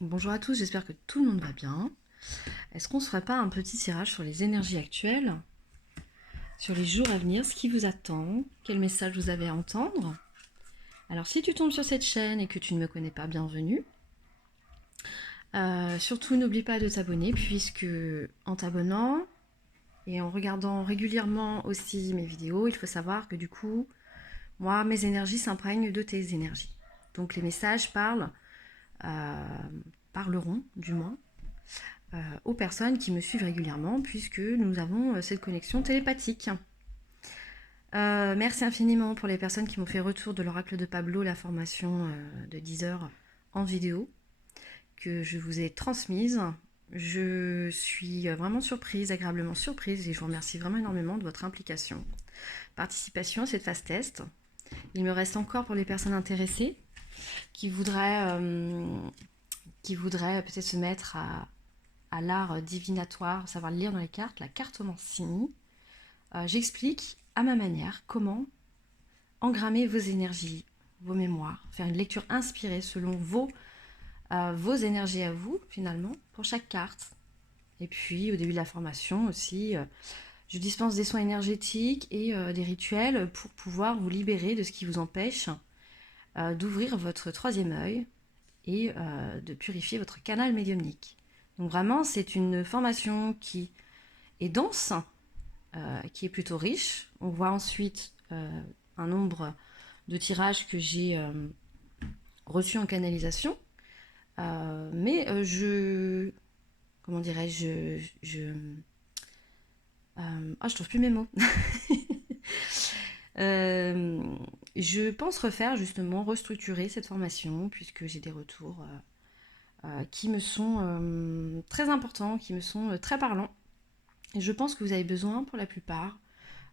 Bonjour à tous, j'espère que tout le monde va bien. Est-ce qu'on ne se ferait pas un petit tirage sur les énergies actuelles, sur les jours à venir, ce qui vous attend, quel message vous avez à entendre? Alors si tu tombes sur cette chaîne et que tu ne me connais pas, bienvenue. Surtout n'oublie pas de t'abonner puisque en t'abonnant et en regardant régulièrement aussi mes vidéos, il faut savoir que du coup, moi, mes énergies s'imprègnent de tes énergies. Donc les messages parleront du moins aux personnes qui me suivent régulièrement puisque nous avons cette connexion télépathique. Merci infiniment pour les personnes qui m'ont fait retour de l'oracle de Pablo, la formation de 10 heures en vidéo que je vous ai transmise. Je suis vraiment surprise, agréablement surprise, et je vous remercie vraiment énormément de votre implication, participation à cette phase test. Il me reste encore pour les personnes intéressées qui voudraient peut-être se mettre à l'art divinatoire, savoir lire dans les cartes, la cartomancie. J'explique à ma manière comment engrammer vos énergies, vos mémoires, faire une lecture inspirée selon vos énergies à vous, finalement, pour chaque carte. Et puis, au début de la formation aussi, je dispense des soins énergétiques et des rituels pour pouvoir vous libérer de ce qui vous empêche d'ouvrir votre troisième œil et de purifier votre canal médiumnique. Donc vraiment, c'est une formation qui est dense, qui est plutôt riche. On voit ensuite un nombre de tirages que j'ai reçus en canalisation. Mais comment dirais-je, je trouve plus mes mots. Je pense refaire justement, restructurer cette formation puisque j'ai des retours qui me sont très importants, qui me sont très parlants. Et je pense que vous avez besoin pour la plupart,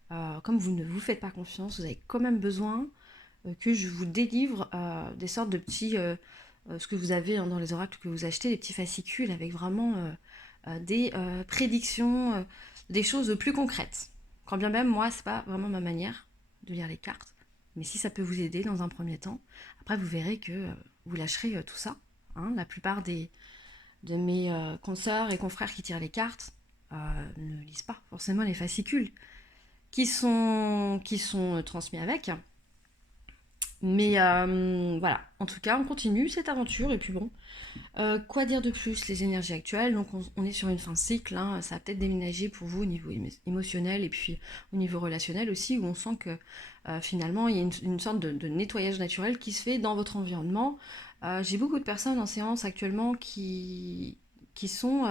comme vous ne vous faites pas confiance, vous avez quand même besoin que je vous délivre des sortes de petits, ce que vous avez dans les oracles que vous achetez, des petits fascicules avec vraiment des prédictions, des choses plus concrètes. Quand bien même, moi, c'est pas vraiment ma manière de lire les cartes, mais si ça peut vous aider dans un premier temps, après vous verrez que vous lâcherez tout ça. Hein. La plupart de mes consoeurs et confrères qui tirent les cartes ne lisent pas forcément les fascicules qui sont transmis avec. Mais voilà, en tout cas, on continue cette aventure. Et puis bon, quoi dire de plus? Les énergies actuelles, donc on est sur une fin de cycle, hein, ça a peut-être déménagé pour vous au niveau émotionnel et puis au niveau relationnel aussi, où on sent que finalement, il y a une sorte de nettoyage naturel qui se fait dans votre environnement. J'ai beaucoup de personnes en séance actuellement qui sont,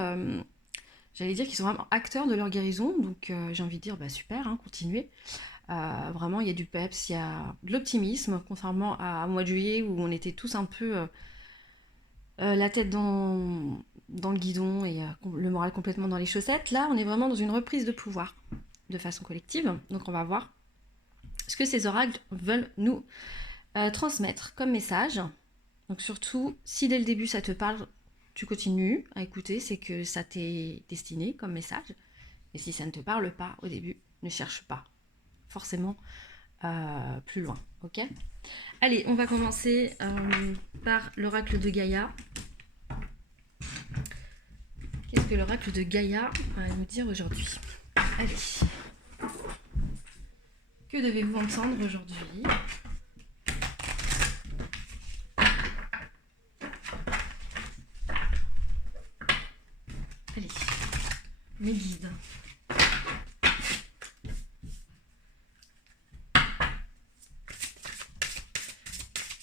j'allais dire, qui sont vraiment acteurs de leur guérison, donc j'ai envie de dire, bah super, hein, continuez. Vraiment, il y a du peps, il y a de l'optimisme, contrairement à mois de juillet où on était tous un peu la tête dans le guidon et le moral complètement dans les chaussettes. Là, on est vraiment dans une reprise de pouvoir de façon collective. Donc, on va voir ce que ces oracles veulent nous transmettre comme message. Donc, surtout, si dès le début ça te parle, tu continues à écouter, c'est que ça t'est destiné comme message. Et si ça ne te parle pas au début, ne cherche pas forcément plus loin, ok? Allez, on va commencer par l'oracle de Gaïa. Qu'est-ce que l'oracle de Gaïa va nous dire aujourd'hui? Allez. Que devez-vous entendre aujourd'hui? Allez, mes guides.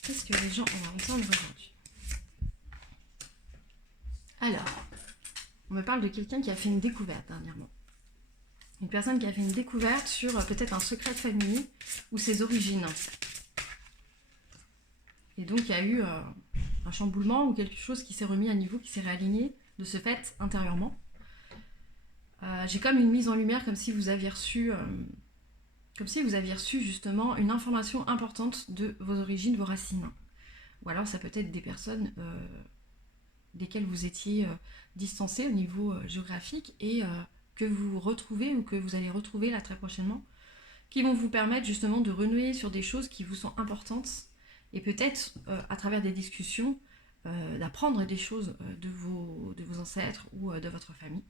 Qu'est-ce que les gens vont entendre aujourd'hui? Alors, on me parle de quelqu'un qui a fait une découverte dernièrement. Une personne qui a fait une découverte sur peut-être un secret de famille ou ses origines. Et donc il y a eu un chamboulement ou quelque chose qui s'est remis à niveau, qui s'est réaligné de ce fait intérieurement. J'ai comme une mise en lumière comme si vous aviez reçu justement une information importante de vos origines, vos racines. Ou alors ça peut être des personnes desquelles vous étiez distancés au niveau géographique et que vous retrouvez ou que vous allez retrouver là très prochainement, qui vont vous permettre justement de renouer sur des choses qui vous sont importantes et peut-être à travers des discussions d'apprendre des choses de vos ancêtres ou de votre famille.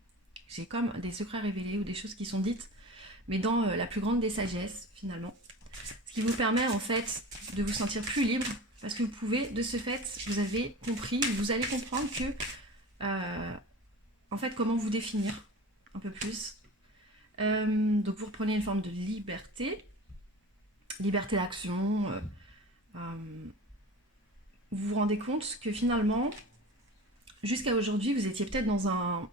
J'ai comme des secrets révélés ou des choses qui sont dites, mais dans la plus grande des sagesses, finalement. Ce qui vous permet, en fait, de vous sentir plus libre, parce que vous pouvez, de ce fait, vous avez compris, vous allez comprendre que, en fait, comment vous définir un peu plus. Donc, vous reprenez une forme de liberté d'action. Vous vous rendez compte que, finalement, jusqu'à aujourd'hui, vous étiez peut-être dans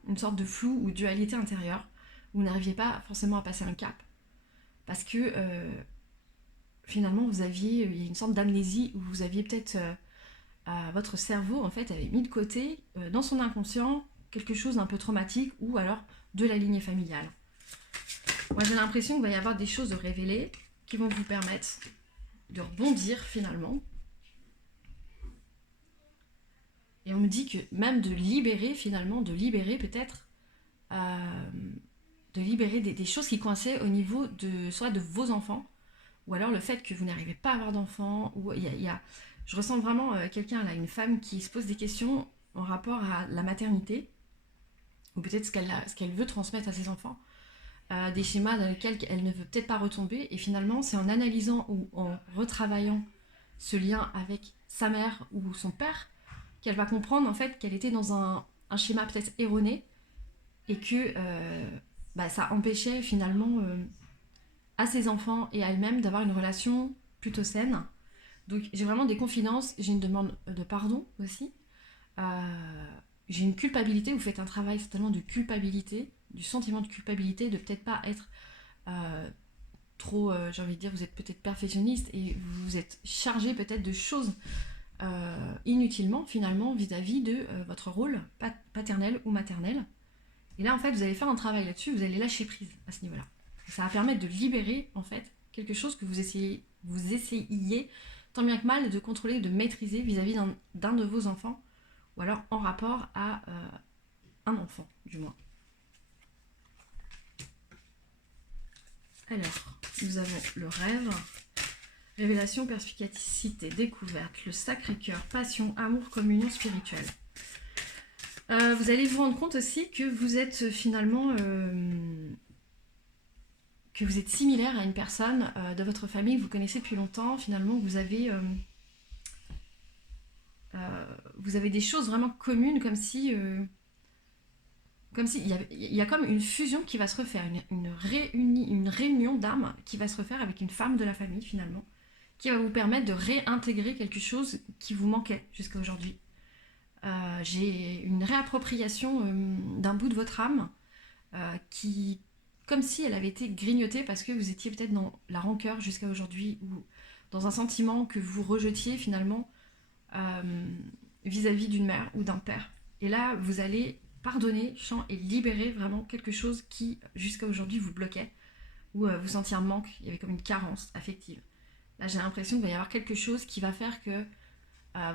une sorte de flou ou dualité intérieure. Vous n'arriviez pas forcément à passer un cap. Parce que finalement, il y a une sorte d'amnésie où vous aviez peut-être, votre cerveau, en fait, avait mis de côté, dans son inconscient, quelque chose d'un peu traumatique ou alors de la lignée familiale. Moi, j'ai l'impression qu'il va y avoir des choses révélées qui vont vous permettre de rebondir finalement. Et on me dit que même de libérer finalement, de libérer peut-être, de libérer des choses qui coinçaient au niveau de soit de vos enfants, ou alors le fait que vous n'arrivez pas à avoir d'enfants, ou je ressens vraiment quelqu'un là, une femme qui se pose des questions en rapport à la maternité, ou peut-être ce qu'elle veut transmettre à ses enfants, des schémas dans lesquels elle ne veut peut-être pas retomber, et finalement c'est en analysant ou en retravaillant ce lien avec sa mère ou son père qu'elle va comprendre en fait qu'elle était dans un schéma peut-être erroné, et que ça empêchait finalement à ses enfants et à elle-même d'avoir une relation plutôt saine. Donc j'ai vraiment des confidences, j'ai une demande de pardon aussi. J'ai une culpabilité, vous faites un travail certainement de culpabilité, du sentiment de culpabilité, de peut-être pas être trop, j'ai envie de dire, vous êtes peut-être perfectionniste et vous êtes chargé peut-être de choses inutilement finalement vis-à-vis de votre rôle paternel ou maternel. Et là en fait vous allez faire un travail là-dessus, vous allez lâcher prise à ce niveau-là. Ça va permettre de libérer en fait quelque chose que vous essayiez tant bien que mal de contrôler, de maîtriser vis-à-vis d'un de vos enfants, ou alors en rapport à un enfant du moins. Alors, nous avons le rêve, révélation, perspicacité, découverte, le Sacré-Cœur, passion, amour, communion spirituelle. Vous allez vous rendre compte aussi que vous êtes finalement que vous êtes similaire à une personne de votre famille que vous connaissez depuis longtemps. Finalement, vous avez des choses vraiment communes, comme si il y a comme une fusion qui va se refaire, une réunion d'âmes qui va se refaire avec une femme de la famille finalement, qui va vous permettre de réintégrer quelque chose qui vous manquait jusqu'à aujourd'hui. J'ai une réappropriation d'un bout de votre âme qui, comme si elle avait été grignotée parce que vous étiez peut-être dans la rancœur jusqu'à aujourd'hui, ou dans un sentiment que vous rejetiez finalement vis-à-vis d'une mère ou d'un père. Et là, vous allez pardonner, et libérer vraiment quelque chose qui, jusqu'à aujourd'hui, vous bloquait, ou vous sentiez un manque, il y avait comme une carence affective. Là, j'ai l'impression qu'il va y avoir quelque chose qui va faire que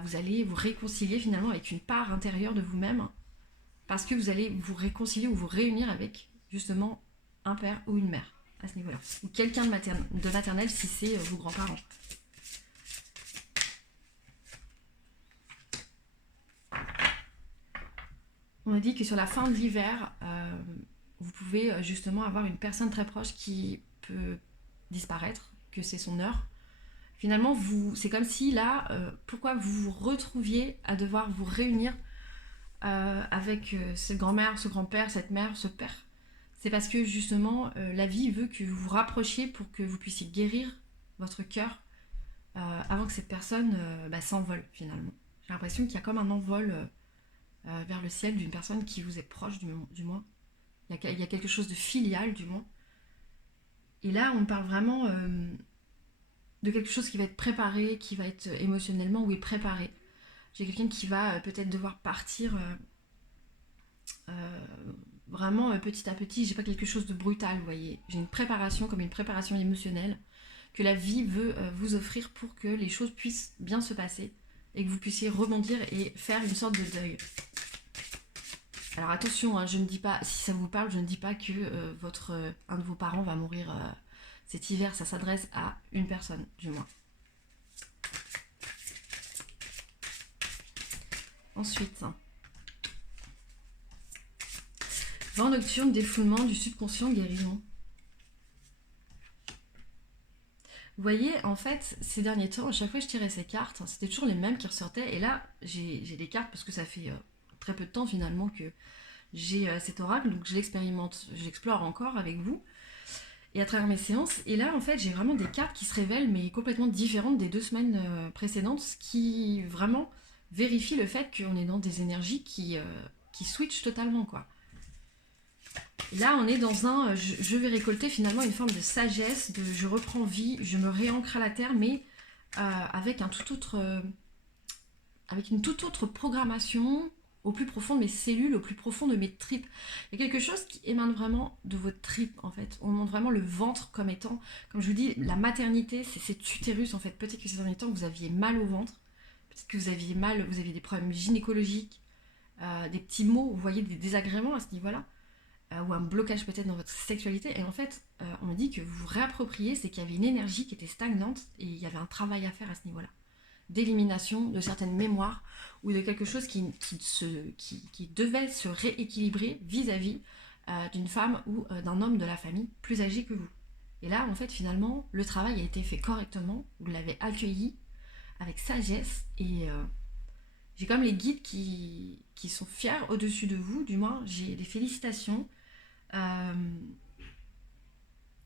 vous allez vous réconcilier finalement avec une part intérieure de vous-même, parce que vous allez vous réconcilier ou vous réunir avec, justement, un père ou une mère, à ce niveau-là. Ou quelqu'un de maternel si c'est vos grands-parents. On a dit que sur la fin de l'hiver, vous pouvez justement avoir une personne très proche qui peut disparaître, que c'est son heure. Finalement, c'est comme si là, pourquoi vous vous retrouviez à devoir vous réunir avec cette grand-mère, ce grand-père, cette mère, ce père. C'est parce que justement, la vie veut que vous vous rapprochiez pour que vous puissiez guérir votre cœur avant que cette personne s'envole finalement. J'ai l'impression qu'il y a comme un envol vers le ciel d'une personne qui vous est proche du moins. Il y a quelque chose de filial du moins. Et là, on parle vraiment de quelque chose qui va être préparé, qui va être émotionnellement, oui, préparé. J'ai quelqu'un qui va peut-être devoir partir vraiment petit à petit. J'ai pas quelque chose de brutal, vous voyez. J'ai une préparation, comme une préparation émotionnelle, que la vie veut vous offrir pour que les choses puissent bien se passer et que vous puissiez rebondir et faire une sorte de deuil. Alors attention, hein, je ne dis pas, si ça vous parle, je ne dis pas que un de vos parents va mourir cet hiver. Ça s'adresse à une personne, du moins. Ensuite, vent nocturne, défoulement du subconscient, guérison. Vous voyez, en fait, ces derniers temps, à chaque fois que je tirais ces cartes, c'était toujours les mêmes qui ressortaient. Et là, j'ai des cartes parce que ça fait très peu de temps finalement que j'ai cet oracle, donc je l'expérimente, je l'explore encore avec vous et à travers mes séances. Et là, en fait, j'ai vraiment des cartes qui se révèlent, mais complètement différentes des 2 semaines précédentes, ce qui vraiment vérifie le fait qu'on est dans des énergies qui switchent totalement, quoi. Là, on est dans un je vais récolter finalement une forme de sagesse, de je reprends vie, je me réancre à la terre, mais avec un tout autre, avec une toute autre programmation au plus profond de mes cellules, au plus profond de mes tripes. Il y a quelque chose qui émane vraiment de votre tripes, en fait. On montre vraiment le ventre comme étant, comme je vous dis, la maternité, c'est cet utérus, en fait. Peut-être que ces derniers temps, vous aviez mal au ventre, peut-être que vous aviez mal, vous aviez des problèmes gynécologiques, des petits maux, vous voyez, des désagréments à ce niveau-là. Ou un blocage peut-être dans votre sexualité. Et en fait, on me dit que vous vous réappropriez, c'est qu'il y avait une énergie qui était stagnante et il y avait un travail à faire à ce niveau-là. D'élimination de certaines mémoires ou de quelque chose qui devait se rééquilibrer vis-à-vis d'une femme ou d'un homme de la famille plus âgé que vous. Et là, en fait, finalement, le travail a été fait correctement, vous l'avez accueilli avec sagesse et j'ai comme les guides qui sont fiers au-dessus de vous, du moins j'ai des félicitations. Euh,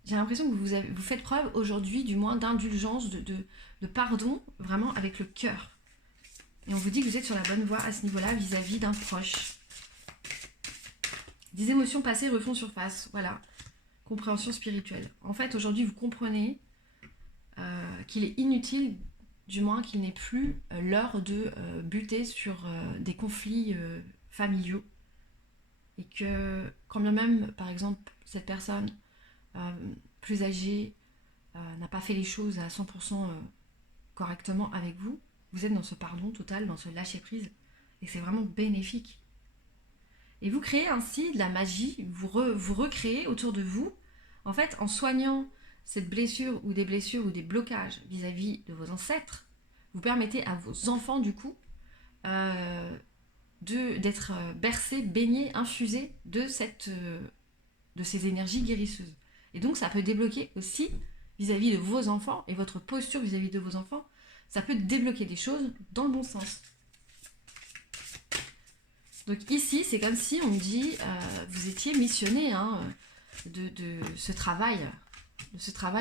j'ai l'impression que vous faites preuve aujourd'hui, du moins, d'indulgence, de pardon, vraiment avec le cœur. Et on vous dit que vous êtes sur la bonne voie à ce niveau-là, vis-à-vis d'un proche. Des émotions passées refont surface, voilà. Compréhension spirituelle. En fait, aujourd'hui, vous comprenez qu'il est inutile, du moins qu'il n'est plus l'heure de buter sur des conflits familiaux. Et que, quand bien même, par exemple, cette personne plus âgée n'a pas fait les choses à 100% correctement avec vous, vous êtes dans ce pardon total, dans ce lâcher-prise. Et c'est vraiment bénéfique. Et vous créez ainsi de la magie, vous recréez autour de vous, en fait, en soignant cette blessure ou des blocages vis-à-vis de vos ancêtres, vous permettez à vos enfants, du coup, d'être bercés, baignés, infusés de ces énergies guérisseuses. Et donc, ça peut débloquer aussi vis-à-vis de vos enfants et votre posture vis-à-vis de vos enfants, ça peut débloquer des choses dans le bon sens. Donc ici, c'est comme si on me dit, vous étiez missionné de ce travail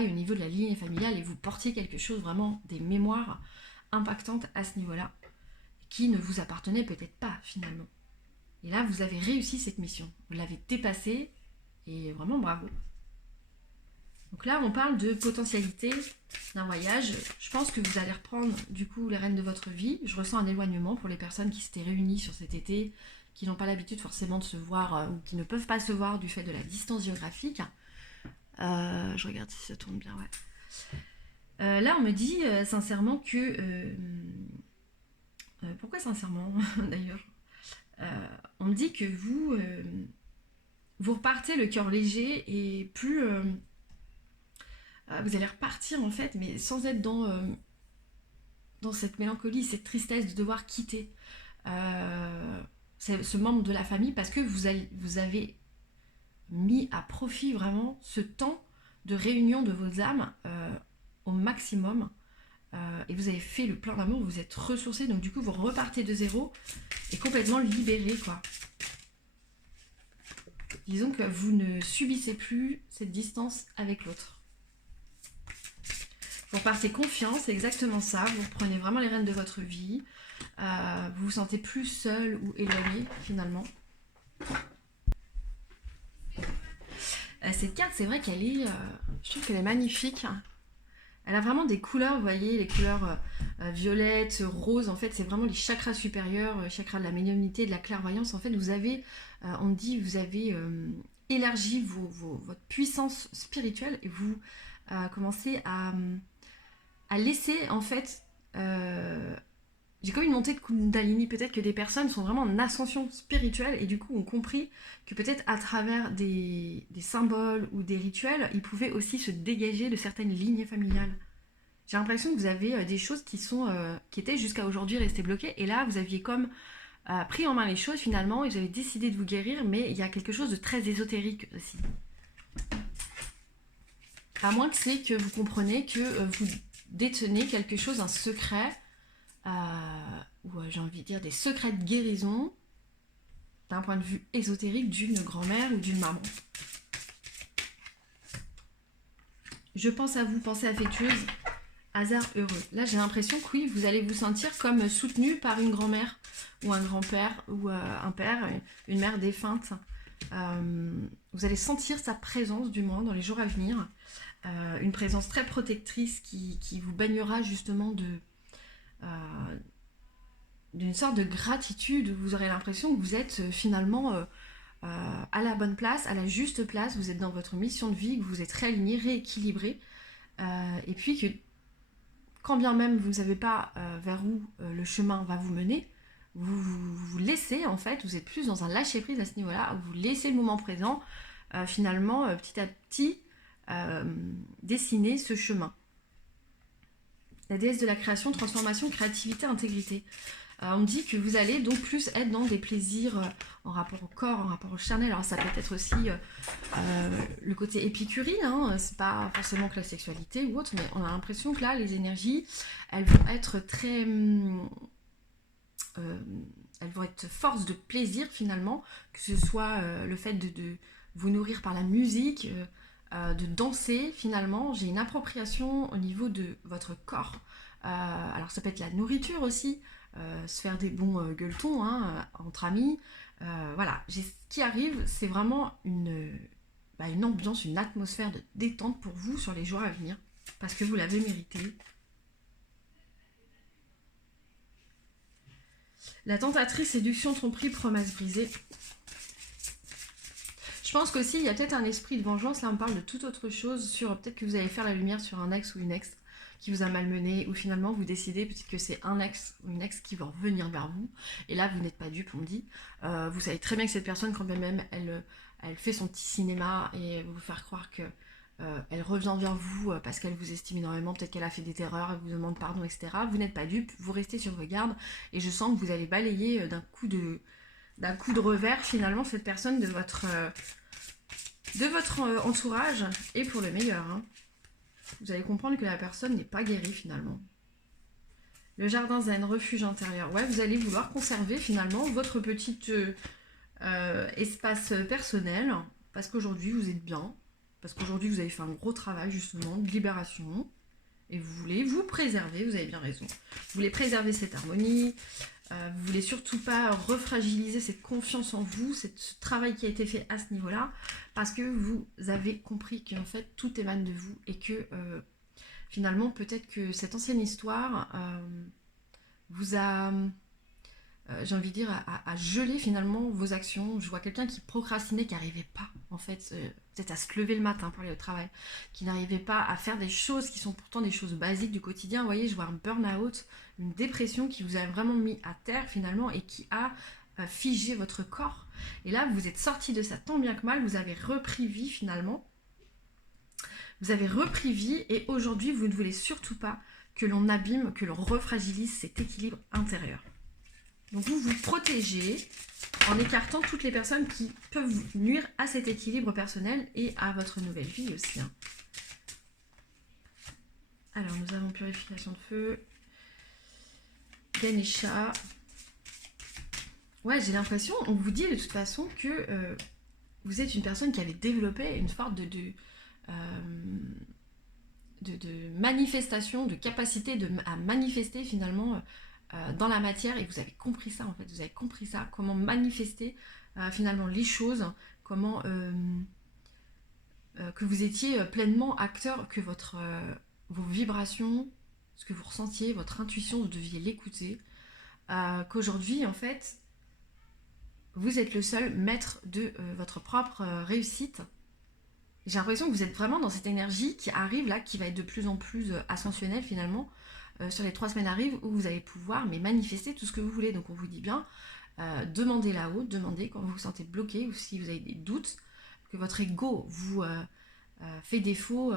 au niveau de la lignée familiale et vous portiez quelque chose, vraiment des mémoires impactantes à ce niveau-là, qui ne vous appartenaient peut-être pas finalement. Et là, vous avez réussi cette mission, vous l'avez dépassée et vraiment bravo. Donc là, on parle de potentialité d'un voyage. Je pense que vous allez reprendre du coup les rênes de votre vie. Je ressens un éloignement pour les personnes qui s'étaient réunies sur cet été, qui n'ont pas l'habitude forcément de se voir ou qui ne peuvent pas se voir du fait de la distance géographique. Je regarde si ça tourne bien, ouais. Là, on me dit sincèrement que... pourquoi sincèrement, d'ailleurs on me dit que vous repartez le cœur léger et plus... vous allez repartir en fait, mais sans être dans cette mélancolie, cette tristesse de devoir quitter ce membre de la famille parce que vous avez mis à profit vraiment ce temps de réunion de vos âmes au maximum et vous avez fait le plein d'amour, vous êtes ressourcés, donc du coup vous repartez de zéro et complètement libérés, quoi. Disons que vous ne subissez plus cette distance avec l'autre. Vous repartez confiant, c'est exactement ça, vous reprenez vraiment les rênes de votre vie, vous vous sentez plus seul ou éloigné finalement. Cette carte, c'est vrai qu'elle est, je trouve qu'elle est magnifique. Elle a vraiment des couleurs, vous voyez, les couleurs violettes, roses, en fait, c'est vraiment les chakras supérieurs, chakras de la médiumnité, de la clairvoyance. En fait, vous avez, on me dit, vous avez élargi votre puissance spirituelle et vous commencez à laisser, en fait, j'ai comme une montée de Kundalini, peut-être que des personnes sont vraiment en ascension spirituelle et du coup ont compris que peut-être à travers des symboles ou des rituels, ils pouvaient aussi se dégager de certaines lignes familiales. J'ai l'impression que vous avez des choses qui étaient jusqu'à aujourd'hui restées bloquées et là vous aviez comme pris en main les choses finalement et vous avez décidé de vous guérir, mais il y a quelque chose de très ésotérique aussi. À moins que c'est que vous compreniez que vous détenez quelque chose, un secret, ou j'ai envie de dire des secrets de guérison, d'un point de vue ésotérique d'une grand-mère ou d'une maman. Je pense à vous, pensée affectueuse, hasard heureux. Là, j'ai l'impression que oui, vous allez vous sentir comme soutenu par une grand-mère ou un grand-père ou un père, une mère défunte. Vous allez sentir sa présence, du moins, dans les jours à venir. Une présence très protectrice qui vous baignera justement d'une sorte de gratitude. Vous aurez l'impression que vous êtes finalement à la bonne place, à la juste place, vous êtes dans votre mission de vie, que vous êtes réaligné, rééquilibré, et puis que quand bien même vous ne savez pas vers où le chemin va vous mener, vous laissez en fait, vous êtes plus dans un lâcher prise à ce niveau-là, vous laissez le moment présent finalement petit à petit dessiner ce chemin. La déesse de la création, transformation, créativité, intégrité. On me dit que vous allez donc plus être dans des plaisirs en rapport au corps, en rapport au charnel. Alors ça peut être aussi le côté épicurie, hein. C'est pas forcément que la sexualité ou autre, mais on a l'impression que là, les énergies, elles vont être très... elles vont être force de plaisir finalement, que ce soit le fait de vous nourrir par la musique, de danser finalement. J'ai une appropriation au niveau de votre corps. Alors ça peut être la nourriture aussi, se faire des bons gueuletons hein, entre amis. Voilà, ce qui arrive, c'est vraiment une ambiance, une atmosphère de détente pour vous sur les jours à venir, parce que vous l'avez mérité. La tentatrice, séduction, tromperie, promesse brisée. Je pense qu'aussi, il y a peut-être un esprit de vengeance. Là, on parle de toute autre chose. Peut-être que vous allez faire la lumière sur un ex ou une ex qui vous a malmené. Ou finalement, vous décidez peut-être que c'est un ex ou une ex qui va revenir vers vous. Et là, vous n'êtes pas dupe, on me dit. Vous savez très bien que cette personne, quand bien même, elle fait son petit cinéma et vous faire croire que elle revient vers vous parce qu'elle vous estime énormément. Peut-être qu'elle a fait des erreurs, elle vous demande pardon, etc. Vous n'êtes pas dupe. Vous restez sur vos gardes. Et je sens que vous allez balayer d'un coup de revers, finalement, cette personne de votre entourage, et pour le meilleur. Hein. Vous allez comprendre que la personne n'est pas guérie, finalement. Le jardin zen, refuge intérieur. Ouais, vous allez vouloir conserver, finalement, votre petit espace personnel, parce qu'aujourd'hui, vous êtes bien, parce qu'aujourd'hui, vous avez fait un gros travail, justement, de libération, et vous voulez vous préserver, vous avez bien raison. Vous voulez préserver cette harmonie, vous voulez surtout pas refragiliser cette confiance en vous, ce travail qui a été fait à ce niveau-là, parce que vous avez compris qu'en fait tout émane de vous et que finalement peut-être que cette ancienne histoire vous a, j'ai envie de dire, à geler finalement vos actions. Je vois quelqu'un qui procrastinait, qui n'arrivait pas en fait, peut-être à se lever le matin pour aller au travail, qui n'arrivait pas à faire des choses qui sont pourtant des choses basiques du quotidien. Vous voyez, je vois un burn-out, une dépression qui vous a vraiment mis à terre finalement et qui a figé votre corps. Et là, vous êtes sorti de ça tant bien que mal, vous avez repris vie finalement. Vous avez repris vie et aujourd'hui, vous ne voulez surtout pas que l'on abîme, que l'on refragilise cet équilibre intérieur. Donc vous vous protégez en écartant toutes les personnes qui peuvent vous nuire à cet équilibre personnel et à votre nouvelle vie aussi. Hein. Alors nous avons purification de feu, Ganesha. Ouais, j'ai l'impression, on vous dit de toute façon que vous êtes une personne qui avait développé une sorte de manifestation, de capacité à manifester finalement dans la matière, et vous avez compris ça en fait, vous avez compris ça, comment manifester finalement les choses, comment que vous étiez pleinement acteur, que vos vibrations, ce que vous ressentiez, votre intuition, vous deviez l'écouter, qu'aujourd'hui en fait vous êtes le seul maître de votre propre réussite. J'ai l'impression que vous êtes vraiment dans cette énergie qui arrive là, qui va être de plus en plus ascensionnelle finalement, sur les 3 semaines arrivent où vous allez pouvoir manifester tout ce que vous voulez. Donc on vous dit bien, demandez là-haut, demandez quand vous vous sentez bloqué ou si vous avez des doutes, que votre ego vous fait défaut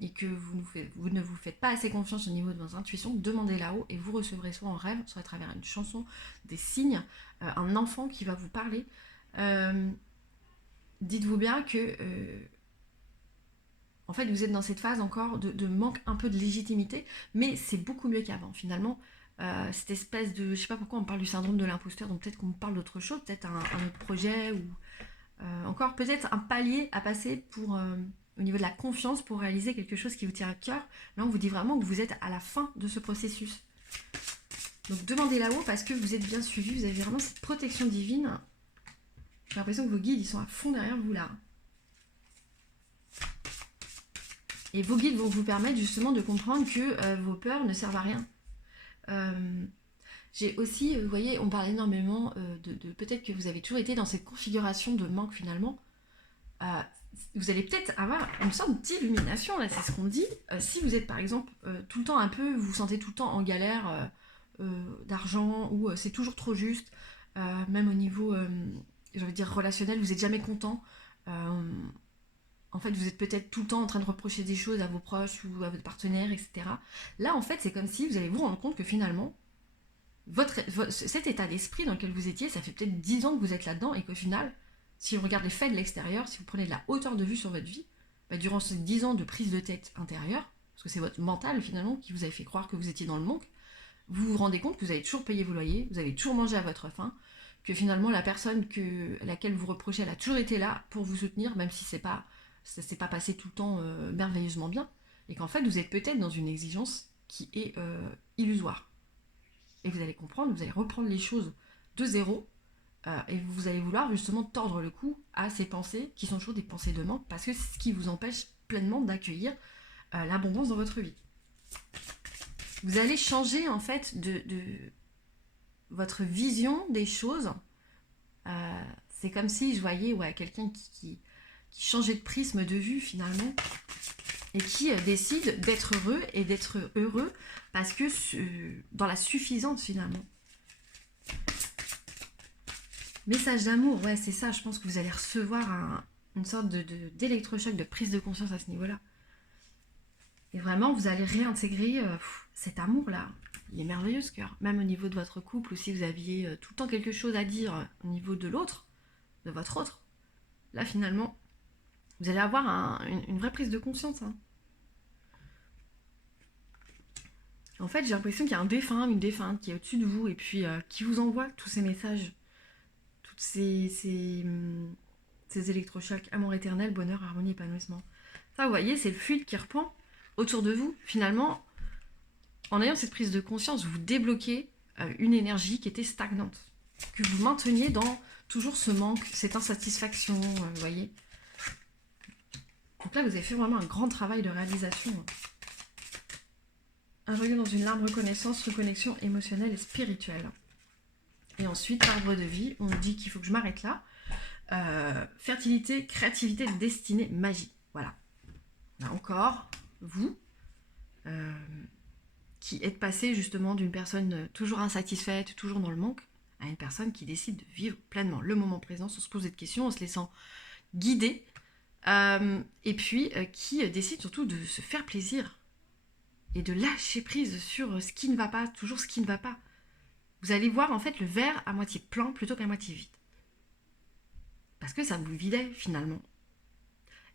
et que vous ne vous faites pas assez confiance au niveau de vos intuitions, demandez là-haut et vous recevrez soit en rêve, soit à travers une chanson, des signes, un enfant qui va vous parler. Dites-vous bien que en fait vous êtes dans cette phase encore de manque un peu de légitimité, mais c'est beaucoup mieux qu'avant finalement. Cette espèce de, je sais pas pourquoi on parle du syndrome de l'imposteur, donc peut-être qu'on parle d'autre chose, peut-être un autre projet ou encore peut-être un palier à passer pour au niveau de la confiance pour réaliser quelque chose qui vous tient à cœur. Là on vous dit vraiment que vous êtes à la fin de ce processus. Donc demandez là-haut parce que vous êtes bien suivi, vous avez vraiment cette protection divine. J'ai l'impression que vos guides ils sont à fond derrière vous là. Et vos guides vont vous permettre justement de comprendre que vos peurs ne servent à rien. J'ai aussi, vous voyez, on parle énormément de peut-être que vous avez toujours été dans cette configuration de manque finalement. Vous allez peut-être avoir une sorte d'illumination, là, c'est ce qu'on dit. Si vous êtes par exemple tout le temps un peu, vous vous sentez tout le temps en galère d'argent ou c'est toujours trop juste, même au niveau, j'ai envie de dire relationnel, vous n'êtes jamais content. En fait, vous êtes peut-être tout le temps en train de reprocher des choses à vos proches ou à votre partenaire, etc. Là, en fait, c'est comme si vous allez vous rendre compte que finalement, cet état d'esprit dans lequel vous étiez, ça fait peut-être 10 ans que vous êtes là-dedans et qu'au final, si on regarde les faits de l'extérieur, si vous prenez de la hauteur de vue sur votre vie, bah, durant ces 10 ans de prise de tête intérieure, parce que c'est votre mental finalement qui vous avait fait croire que vous étiez dans le manque, vous vous rendez compte que vous avez toujours payé vos loyers, vous avez toujours mangé à votre faim, que finalement la personne à laquelle vous reprochez, elle a toujours été là pour vous soutenir, même si ça s'est pas passé tout le temps merveilleusement bien, et qu'en fait vous êtes peut-être dans une exigence qui est illusoire. Et vous allez comprendre, vous allez reprendre les choses de zéro, et vous allez vouloir justement tordre le cou à ces pensées qui sont toujours des pensées de manque, parce que c'est ce qui vous empêche pleinement d'accueillir l'abondance dans votre vie. Vous allez changer en fait de votre vision des choses. C'est comme si je voyais quelqu'un qui changeait de prisme de vue finalement et qui décide d'être heureux et d'être heureux parce que dans la suffisance finalement. Message d'amour, ouais c'est ça, je pense que vous allez recevoir une sorte d'électrochoc, de prise de conscience à ce niveau-là. Et vraiment, vous allez réintégrer cet amour-là. Il est merveilleux ce cœur. Même au niveau de votre couple, ou si vous aviez tout le temps quelque chose à dire au niveau de l'autre, de votre autre, là finalement, vous allez avoir une vraie prise de conscience. Hein. En fait, j'ai l'impression qu'il y a un défunt, une défunte qui est au-dessus de vous et puis qui vous envoie tous ces messages, toutes ces électrochocs, amour éternel, bonheur, harmonie, épanouissement. Ça, vous voyez, c'est le fluide qui reprend autour de vous. Finalement, en ayant cette prise de conscience, vous débloquez une énergie qui était stagnante, que vous mainteniez dans toujours ce manque, cette insatisfaction, vous voyez. Donc là, vous avez fait vraiment un grand travail de réalisation. Un joyau dans une larme, reconnaissance, reconnexion émotionnelle et spirituelle. Et ensuite, arbre de vie, on dit qu'il faut que je m'arrête là. Fertilité, créativité, destinée, magie. Voilà. Là encore, vous, qui êtes passé justement d'une personne toujours insatisfaite, toujours dans le manque, à une personne qui décide de vivre pleinement le moment présent, sans se poser de questions, en se laissant guider, et puis qui décide surtout de se faire plaisir et de lâcher prise sur ce qui ne va pas, toujours ce qui ne va pas. Vous allez voir en fait le verre à moitié plein plutôt qu'à moitié vide. Parce que ça vous vidait finalement.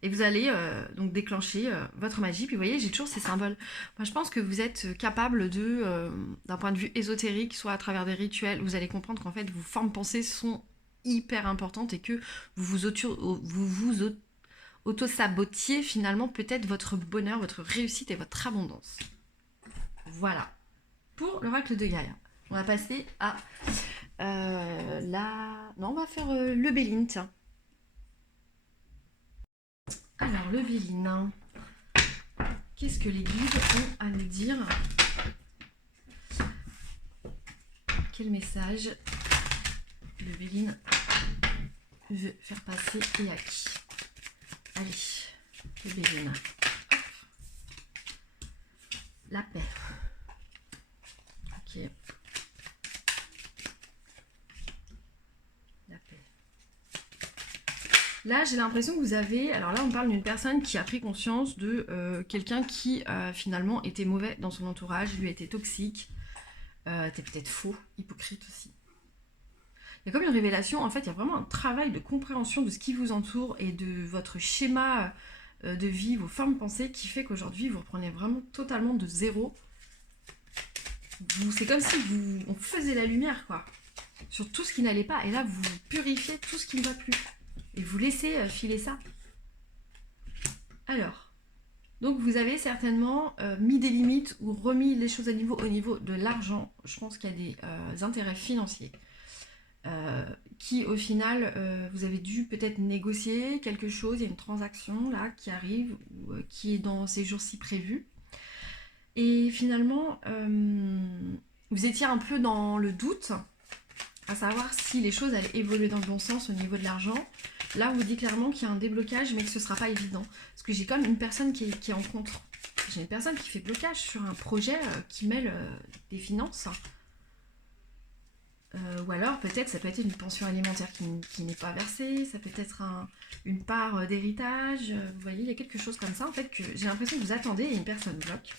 Et vous allez donc déclencher votre magie. Puis vous voyez, j'ai toujours ces symboles. Moi, je pense que vous êtes capable d'un point de vue ésotérique, soit à travers des rituels, vous allez comprendre qu'en fait, vos formes pensées sont hyper importantes et que vous vous auto-sabotiez finalement peut-être votre bonheur, votre réussite et votre abondance. Voilà. Pour l'oracle de Gaïa. On va passer à Non, on va faire le Béline, tiens. Alors, le Béline. Qu'est-ce que les guides ont à nous dire? Quel message le Béline veut faire passer et à qui? Allez, le Béline. Hop. La paix. Ok. La paix. Là, j'ai l'impression que vous avez... Alors là, on parle d'une personne qui a pris conscience de quelqu'un qui, finalement, était mauvais dans son entourage, lui était toxique, était peut-être faux, hypocrite aussi. Il y a comme une révélation, en fait, il y a vraiment un travail de compréhension de ce qui vous entoure et de votre schéma de vie, vos formes pensées, qui fait qu'aujourd'hui, vous reprenez vraiment totalement de zéro. C'est comme si on faisait la lumière, quoi, sur tout ce qui n'allait pas. Et là, vous purifiez tout ce qui ne va plus. Et vous laissez filer ça. Alors, donc vous avez certainement mis des limites ou remis les choses à niveau au niveau de l'argent. Je pense qu'il y a des intérêts financiers qui, au final, vous avez dû peut-être négocier quelque chose. Il y a une transaction là qui arrive ou qui est dans ces jours-ci prévus. Et finalement, vous étiez un peu dans le doute, à savoir si les choses allaient évoluer dans le bon sens au niveau de l'argent. Là, on vous dit clairement qu'il y a un déblocage, mais que ce ne sera pas évident. Parce que j'ai comme une personne qui est en contre. J'ai une personne qui fait blocage sur un projet qui mêle des finances. Ou alors, peut-être, ça peut être une pension alimentaire qui n'est pas versée, ça peut être une part d'héritage. Vous voyez, il y a quelque chose comme ça, en fait, que j'ai l'impression que vous attendez et une personne bloque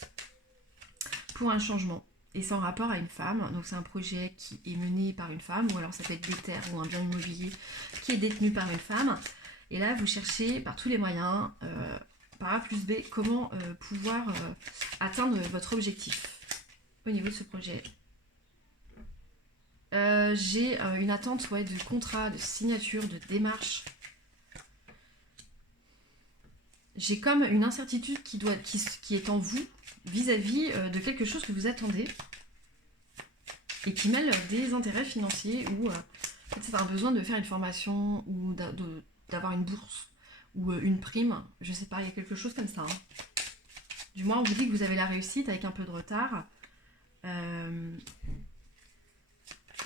pour un changement. Et c'est en rapport à une femme, donc c'est un projet qui est mené par une femme, ou alors ça peut être des terres ou un bien immobilier qui est détenu par une femme. Et là, vous cherchez par tous les moyens, par A plus B, comment pouvoir atteindre votre objectif au niveau de ce projet. J'ai une attente de contrat, de signature, de démarche. J'ai comme une incertitude qui est en vous vis-à-vis de quelque chose que vous attendez et qui mêle des intérêts financiers ou c'est un besoin de faire une formation ou d'avoir une bourse ou une prime, je sais pas, il y a quelque chose comme ça. Du moins, on vous dit que vous avez la réussite avec un peu de retard.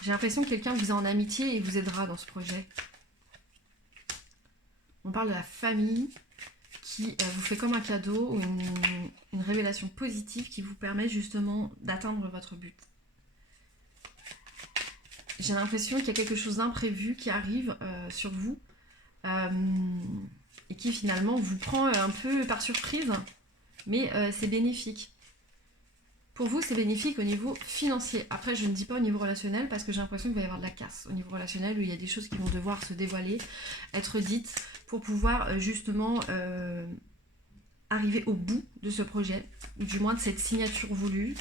J'ai l'impression que quelqu'un vous a en amitié et vous aidera dans ce projet. On parle de la famille qui vous fait comme un cadeau ou une révélation positive qui vous permet justement d'atteindre votre but. J'ai l'impression qu'il y a quelque chose d'imprévu qui arrive sur vous et qui finalement vous prend un peu par surprise, mais c'est bénéfique. Pour vous, c'est bénéfique au niveau financier. Après, je ne dis pas au niveau relationnel parce que j'ai l'impression qu'il va y avoir de la casse au niveau relationnel où il y a des choses qui vont devoir se dévoiler, être dites pour pouvoir justement arriver au bout de ce projet ou du moins de cette signature voulue.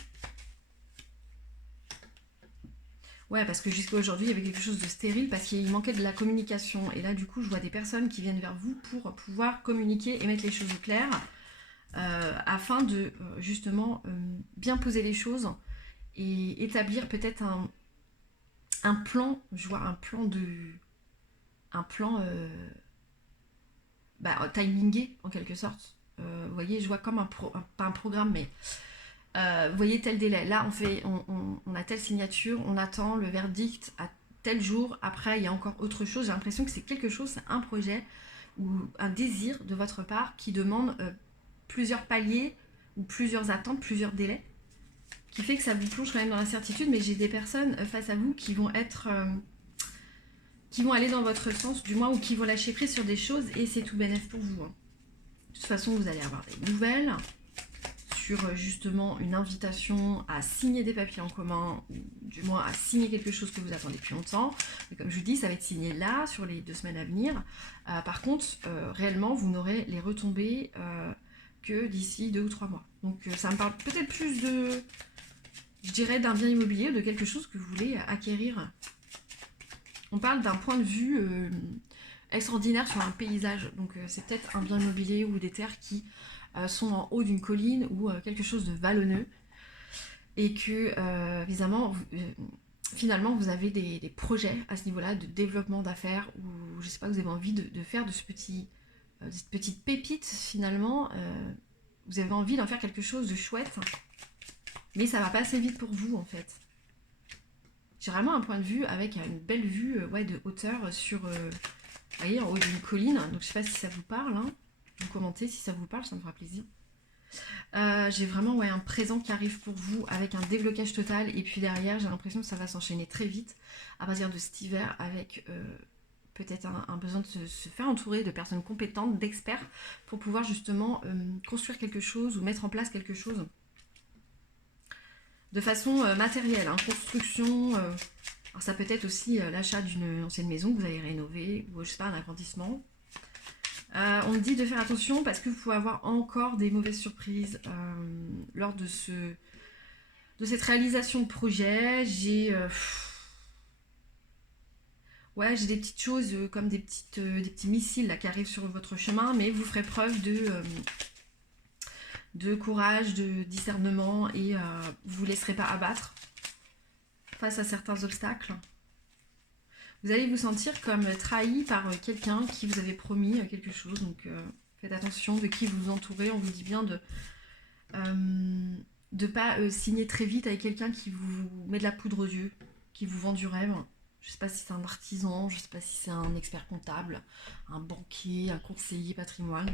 Ouais, parce que jusqu'à aujourd'hui, il y avait quelque chose de stérile parce qu'il manquait de la communication. Et là, du coup, je vois des personnes qui viennent vers vous pour pouvoir communiquer et mettre les choses au clair afin de justement bien poser les choses et établir peut-être un plan, je vois un plan timingé en quelque sorte. Vous voyez, je vois comme pas un programme, mais vous voyez tel délai. Là, on a telle signature, on attend le verdict à tel jour. Après, il y a encore autre chose. J'ai l'impression que c'est quelque chose, c'est un projet ou un désir de votre part qui demande plusieurs paliers ou plusieurs attentes, plusieurs délais, qui fait que ça vous plonge quand même dans l'incertitude. Mais j'ai des personnes face à vous qui vont qui vont aller dans votre sens, du moins, ou qui vont lâcher prise sur des choses, et c'est tout bénef pour vous. De toute façon, vous allez avoir des nouvelles sur justement une invitation à signer des papiers en commun, ou du moins à signer quelque chose que vous attendez depuis longtemps. Mais comme je vous dis, ça va être signé là, sur les 2 semaines à venir. Par contre, réellement, vous n'aurez les retombées que d'ici 2 ou 3 mois. Donc ça me parle peut-être plus je dirais, d'un bien immobilier ou de quelque chose que vous voulez acquérir. On parle d'un point de vue extraordinaire sur un paysage. Donc c'est peut-être un bien immobilier ou des terres qui sont en haut d'une colline ou quelque chose de vallonneux. Et que, évidemment, finalement, vous avez des projets à ce niveau-là de développement d'affaires ou je sais pas, vous avez envie de faire de cette petite pépite, finalement. Vous avez envie d'en faire quelque chose de chouette. Mais ça va pas assez vite pour vous, en fait. J'ai vraiment un point de vue avec une belle vue de hauteur sur, vous voyez, en haut d'une colline. Donc je sais pas si ça vous parle. Hein. Vous commentez si ça vous parle, ça me fera plaisir. J'ai vraiment un présent qui arrive pour vous avec un déblocage total. Et puis derrière, j'ai l'impression que ça va s'enchaîner très vite à partir de cet hiver avec peut-être un besoin de se faire entourer de personnes compétentes, d'experts, pour pouvoir justement construire quelque chose ou mettre en place quelque chose de façon matérielle, hein, construction. Alors ça peut être aussi l'achat d'une ancienne maison que vous allez rénover, ou je sais pas, un agrandissement. On me dit de faire attention parce que vous pouvez avoir encore des mauvaises surprises lors de cette réalisation de projet. Ouais, j'ai des petites choses comme des petits missiles là, qui arrivent sur votre chemin, mais vous ferez preuve de courage, de discernement et vous ne vous laisserez pas abattre face à certains obstacles. Vous allez vous sentir comme trahi par quelqu'un qui vous avait promis quelque chose, donc faites attention de qui vous entourez. On vous dit bien de ne pas signer très vite avec quelqu'un qui vous met de la poudre aux yeux, qui vous vend du rêve. Je ne sais pas si c'est un artisan, je ne sais pas si c'est un expert comptable, un banquier, un conseiller patrimoine,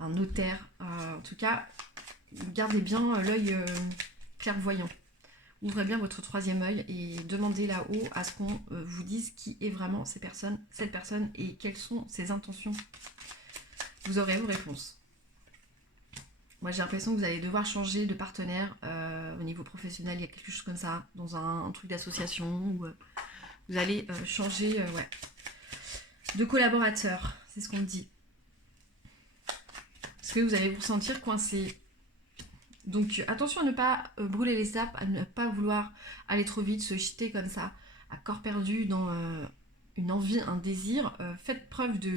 un notaire. En tout cas, gardez bien l'œil clairvoyant. Ouvrez bien votre troisième œil et demandez là-haut à ce qu'on vous dise qui est vraiment cette personne et quelles sont ses intentions. Vous aurez vos réponses. Moi, j'ai l'impression que vous allez devoir changer de partenaire au niveau professionnel. Il y a quelque chose comme ça, dans un truc d'association où vous allez changer de collaborateur. C'est ce qu'on me dit. Parce que vous allez vous sentir coincé. Donc attention à ne pas brûler les étapes, à ne pas vouloir aller trop vite, se jeter comme ça, à corps perdu dans une envie, un désir. Faites preuve de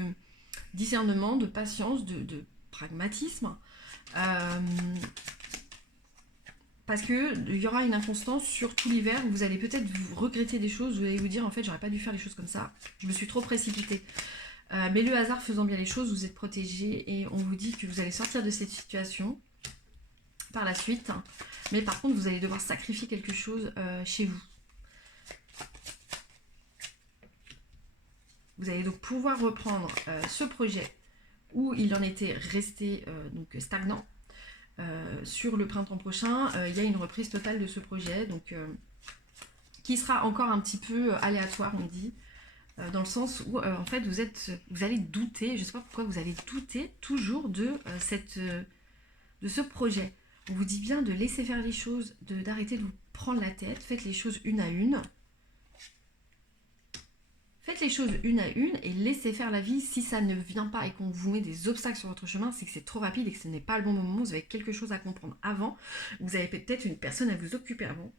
discernement, de patience, de pragmatisme. Parce qu'il y aura une inconstance sur tout l'hiver où vous allez peut-être vous regretter des choses, vous allez vous dire en fait j'aurais pas dû faire les choses comme ça, je me suis trop précipitée. Mais le hasard faisant bien les choses, vous êtes protégé et on vous dit que vous allez sortir de cette situation par la suite, mais par contre vous allez devoir sacrifier quelque chose chez vous. Vous allez donc pouvoir reprendre ce projet où il en était resté donc stagnant. Sur le printemps prochain, il y a une reprise totale de ce projet, donc qui sera encore un petit peu aléatoire, on dit, dans le sens où en fait vous allez douter, je ne sais pas pourquoi vous allez douter toujours de ce projet. On vous dit bien de laisser faire les choses, d'arrêter de vous prendre la tête, faites les choses une à une. Faites les choses une à une et laissez faire la vie. Si ça ne vient pas et qu'on vous met des obstacles sur votre chemin, c'est que c'est trop rapide et que ce n'est pas le bon moment. Vous avez quelque chose à comprendre avant. Vous avez peut-être une personne à vous occuper avant.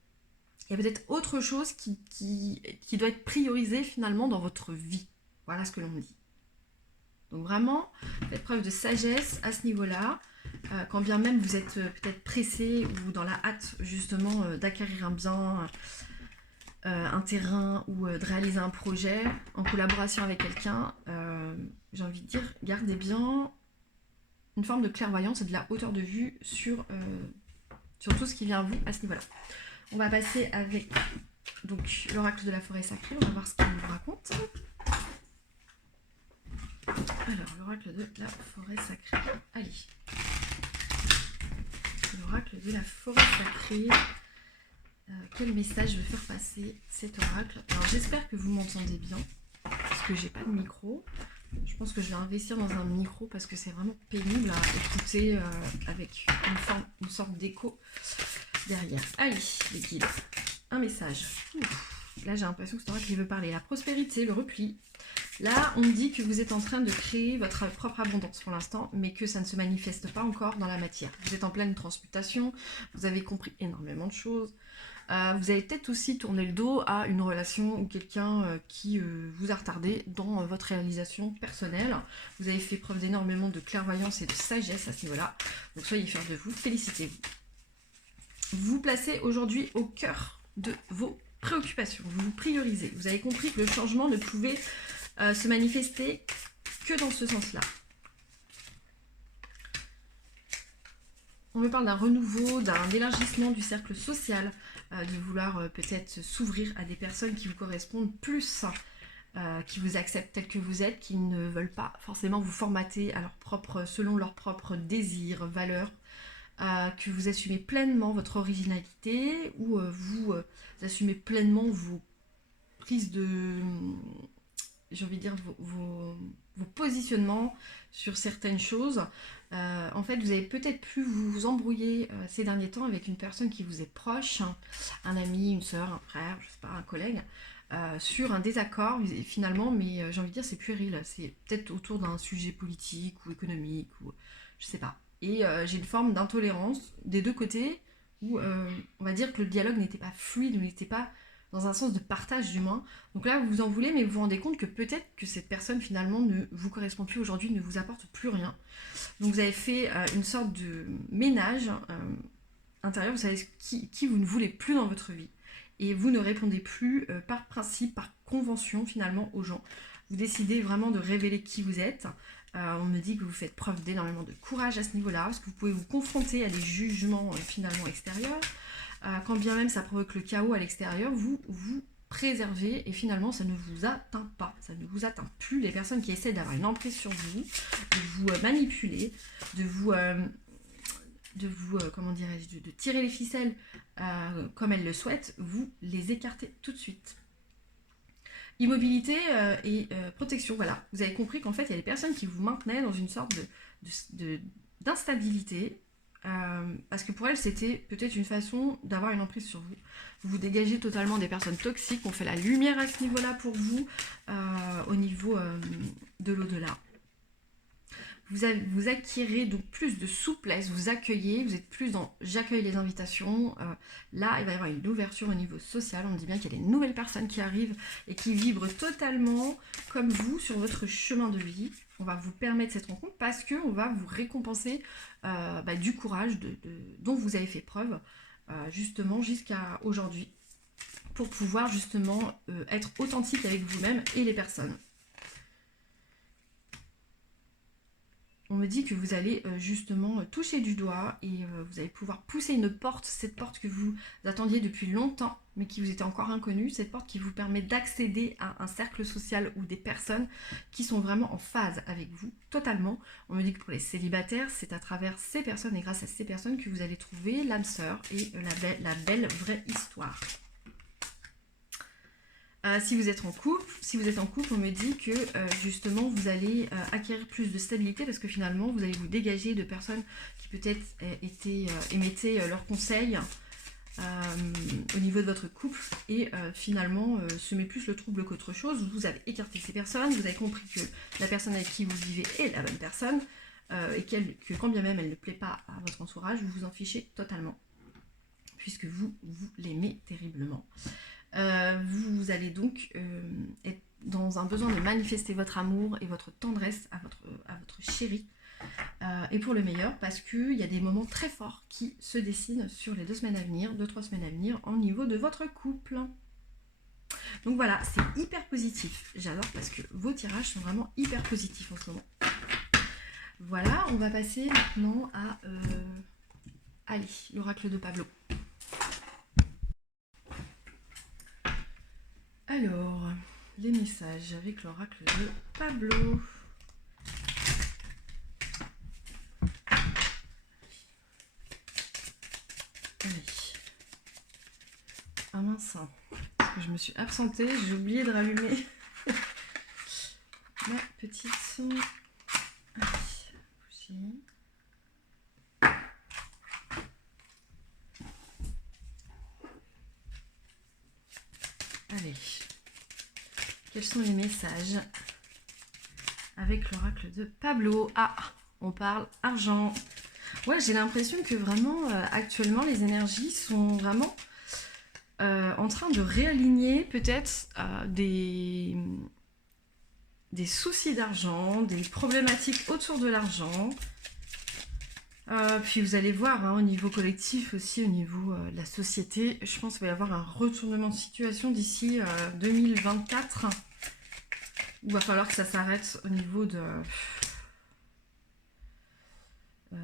Il y a peut-être autre chose qui doit être priorisée finalement dans votre vie. Voilà ce que l'on me dit. Donc vraiment, faites preuve de sagesse à ce niveau-là. Quand bien même vous êtes peut-être pressé ou dans la hâte justement d'acquérir un bien, un terrain ou de réaliser un projet en collaboration avec quelqu'un, j'ai envie de dire, gardez bien une forme de clairvoyance et de la hauteur de vue sur tout ce qui vient à vous à ce niveau-là. On va passer avec donc l'oracle de la forêt sacrée, on va voir ce qu'il nous raconte. Alors, l'oracle de la forêt sacrée. Allez. L'oracle de la forêt sacrée. Quel message veut faire passer cet oracle? Alors, j'espère que vous m'entendez bien, parce que j'ai pas de micro. Je pense que je vais investir dans un micro parce que c'est vraiment pénible à écouter avec une sorte d'écho derrière. Allez, les guides. Un message. Là, j'ai l'impression que cet oracle il veut parler. La prospérité, le repli. Là, on me dit que vous êtes en train de créer votre propre abondance pour l'instant, mais que ça ne se manifeste pas encore dans la matière. Vous êtes en pleine transmutation, vous avez compris énormément de choses. Vous avez peut-être aussi tourné le dos à une relation ou quelqu'un qui vous a retardé dans votre réalisation personnelle. Vous avez fait preuve d'énormément de clairvoyance et de sagesse à ce niveau-là. Donc soyez fiers de vous, félicitez-vous. Vous vous placez aujourd'hui au cœur de vos préoccupations, vous vous priorisez. Vous avez compris que le changement ne pouvait se manifester que dans ce sens-là. On me parle d'un renouveau, d'un élargissement du cercle social, de vouloir peut-être s'ouvrir à des personnes qui vous correspondent plus, qui vous acceptent tel que vous êtes, qui ne veulent pas forcément vous formater à selon leurs propres désirs, valeurs, que vous assumez pleinement votre originalité ou vous assumez pleinement vos prises de... j'ai envie de dire, vos positionnements sur certaines choses. En fait, vous avez peut-être pu vous embrouiller ces derniers temps avec une personne qui vous est proche, hein, un ami, une soeur, un frère, je sais pas, un collègue, sur un désaccord finalement, mais j'ai envie de dire c'est puéril, c'est peut-être autour d'un sujet politique ou économique ou je sais pas. Et j'ai une forme d'intolérance des deux côtés où on va dire que le dialogue n'était pas fluide, ou n'était pas dans un sens de partage du moins. Donc là, vous vous en voulez, mais vous vous rendez compte que peut-être que cette personne finalement ne vous correspond plus aujourd'hui, ne vous apporte plus rien. Donc vous avez fait une sorte de ménage intérieur, vous savez qui vous ne voulez plus dans votre vie. Et vous ne répondez plus par principe, par convention finalement aux gens. Vous décidez vraiment de révéler qui vous êtes. On me dit que vous faites preuve d'énormément de courage à ce niveau-là, parce que vous pouvez vous confronter à des jugements finalement extérieurs. Quand bien même ça provoque le chaos à l'extérieur, vous vous préservez et finalement ça ne vous atteint pas, ça ne vous atteint plus. Les personnes qui essaient d'avoir une emprise sur vous, de vous manipuler, comment dirais-je, de tirer les ficelles comme elles le souhaitent, vous les écartez tout de suite. Immobilité et protection, voilà. Vous avez compris qu'en fait, il y a des personnes qui vous maintenaient dans une sorte d'instabilité, parce que pour elles, c'était peut-être une façon d'avoir une emprise sur vous. Vous vous dégagez totalement des personnes toxiques, on fait la lumière à ce niveau-là pour vous, au niveau de l'au-delà. Vous acquérez donc plus de souplesse, vous accueillez, vous êtes plus dans j'accueille les invitations. Là, il va y avoir une ouverture au niveau social. On me dit bien qu'il y a des nouvelles personnes qui arrivent et qui vibrent totalement comme vous sur votre chemin de vie. On va vous permettre cette rencontre parce qu'on va vous récompenser du courage dont vous avez fait preuve justement jusqu'à aujourd'hui pour pouvoir justement être authentique avec vous-même et les personnes. On me dit que vous allez justement toucher du doigt et vous allez pouvoir pousser une porte, cette porte que vous attendiez depuis longtemps, mais qui vous était encore inconnue, cette porte qui vous permet d'accéder à un cercle social ou des personnes qui sont vraiment en phase avec vous, totalement. On me dit que pour les célibataires, c'est à travers ces personnes et grâce à ces personnes que vous allez trouver l'âme sœur et la belle vraie histoire. Si vous êtes en couple, on me dit que justement vous allez acquérir plus de stabilité parce que finalement vous allez vous dégager de personnes qui peut-être émettaient leurs conseils au niveau de votre couple et finalement semer plus le trouble qu'autre chose. Vous avez écarté ces personnes, vous avez compris que la personne avec qui vous vivez est la bonne personne et que quand bien même elle ne plaît pas à votre entourage, vous vous en fichez totalement puisque vous l'aimez terriblement. Vous allez donc être dans un besoin de manifester votre amour et votre tendresse à votre chéri et pour le meilleur parce qu'il y a des moments très forts qui se dessinent sur les 2-3 semaines à venir au niveau de votre couple. Donc voilà, c'est hyper positif. J'adore parce que vos tirages sont vraiment hyper positifs en ce moment. Voilà, on va passer maintenant à allez, l'oracle de Pablo. Alors, les messages avec l'oracle de Pablo. Allez. Ah mince, parce que je me suis absentée, j'ai oublié de rallumer ma petite son. Allez, bougie. Allez. Quels sont les messages avec l'oracle de Pablo? Ah, on parle argent. Ouais, j'ai l'impression que vraiment, actuellement, les énergies sont vraiment en train de réaligner peut-être des soucis d'argent, des problématiques autour de l'argent. Puis vous allez voir, hein, au niveau collectif aussi, au niveau de la société, je pense qu'il va y avoir un retournement de situation d'ici 2024. Il va falloir que ça s'arrête au niveau de...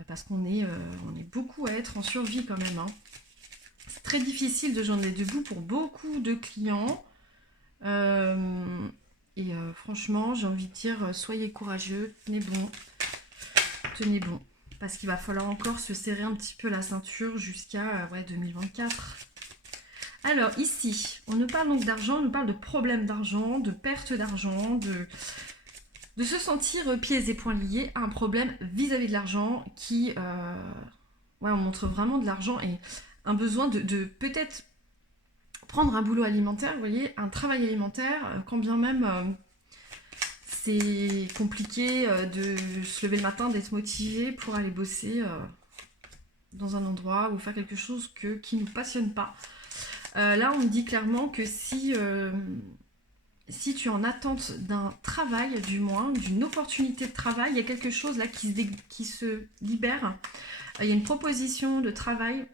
parce qu'on est beaucoup à être en survie quand même. Hein. C'est très difficile de joindre les deux bouts pour beaucoup de clients. Franchement, j'ai envie de dire, soyez courageux, tenez bon. Tenez bon. Parce qu'il va falloir encore se serrer un petit peu la ceinture jusqu'à 2024. Alors ici, on nous parle donc d'argent, on nous parle de problèmes d'argent, de perte d'argent, de se sentir pieds et poings liés à un problème vis-à-vis de l'argent qui, ouais, on montre vraiment de l'argent et un besoin de peut-être prendre un boulot alimentaire, vous voyez, un travail alimentaire, quand bien même c'est compliqué de se lever le matin, d'être motivé pour aller bosser dans un endroit ou faire quelque chose qui ne nous passionne pas. Là, on me dit clairement que si tu es en attente d'un travail, du moins, d'une opportunité de travail, il y a quelque chose là qui se libère. Il y a une proposition de travail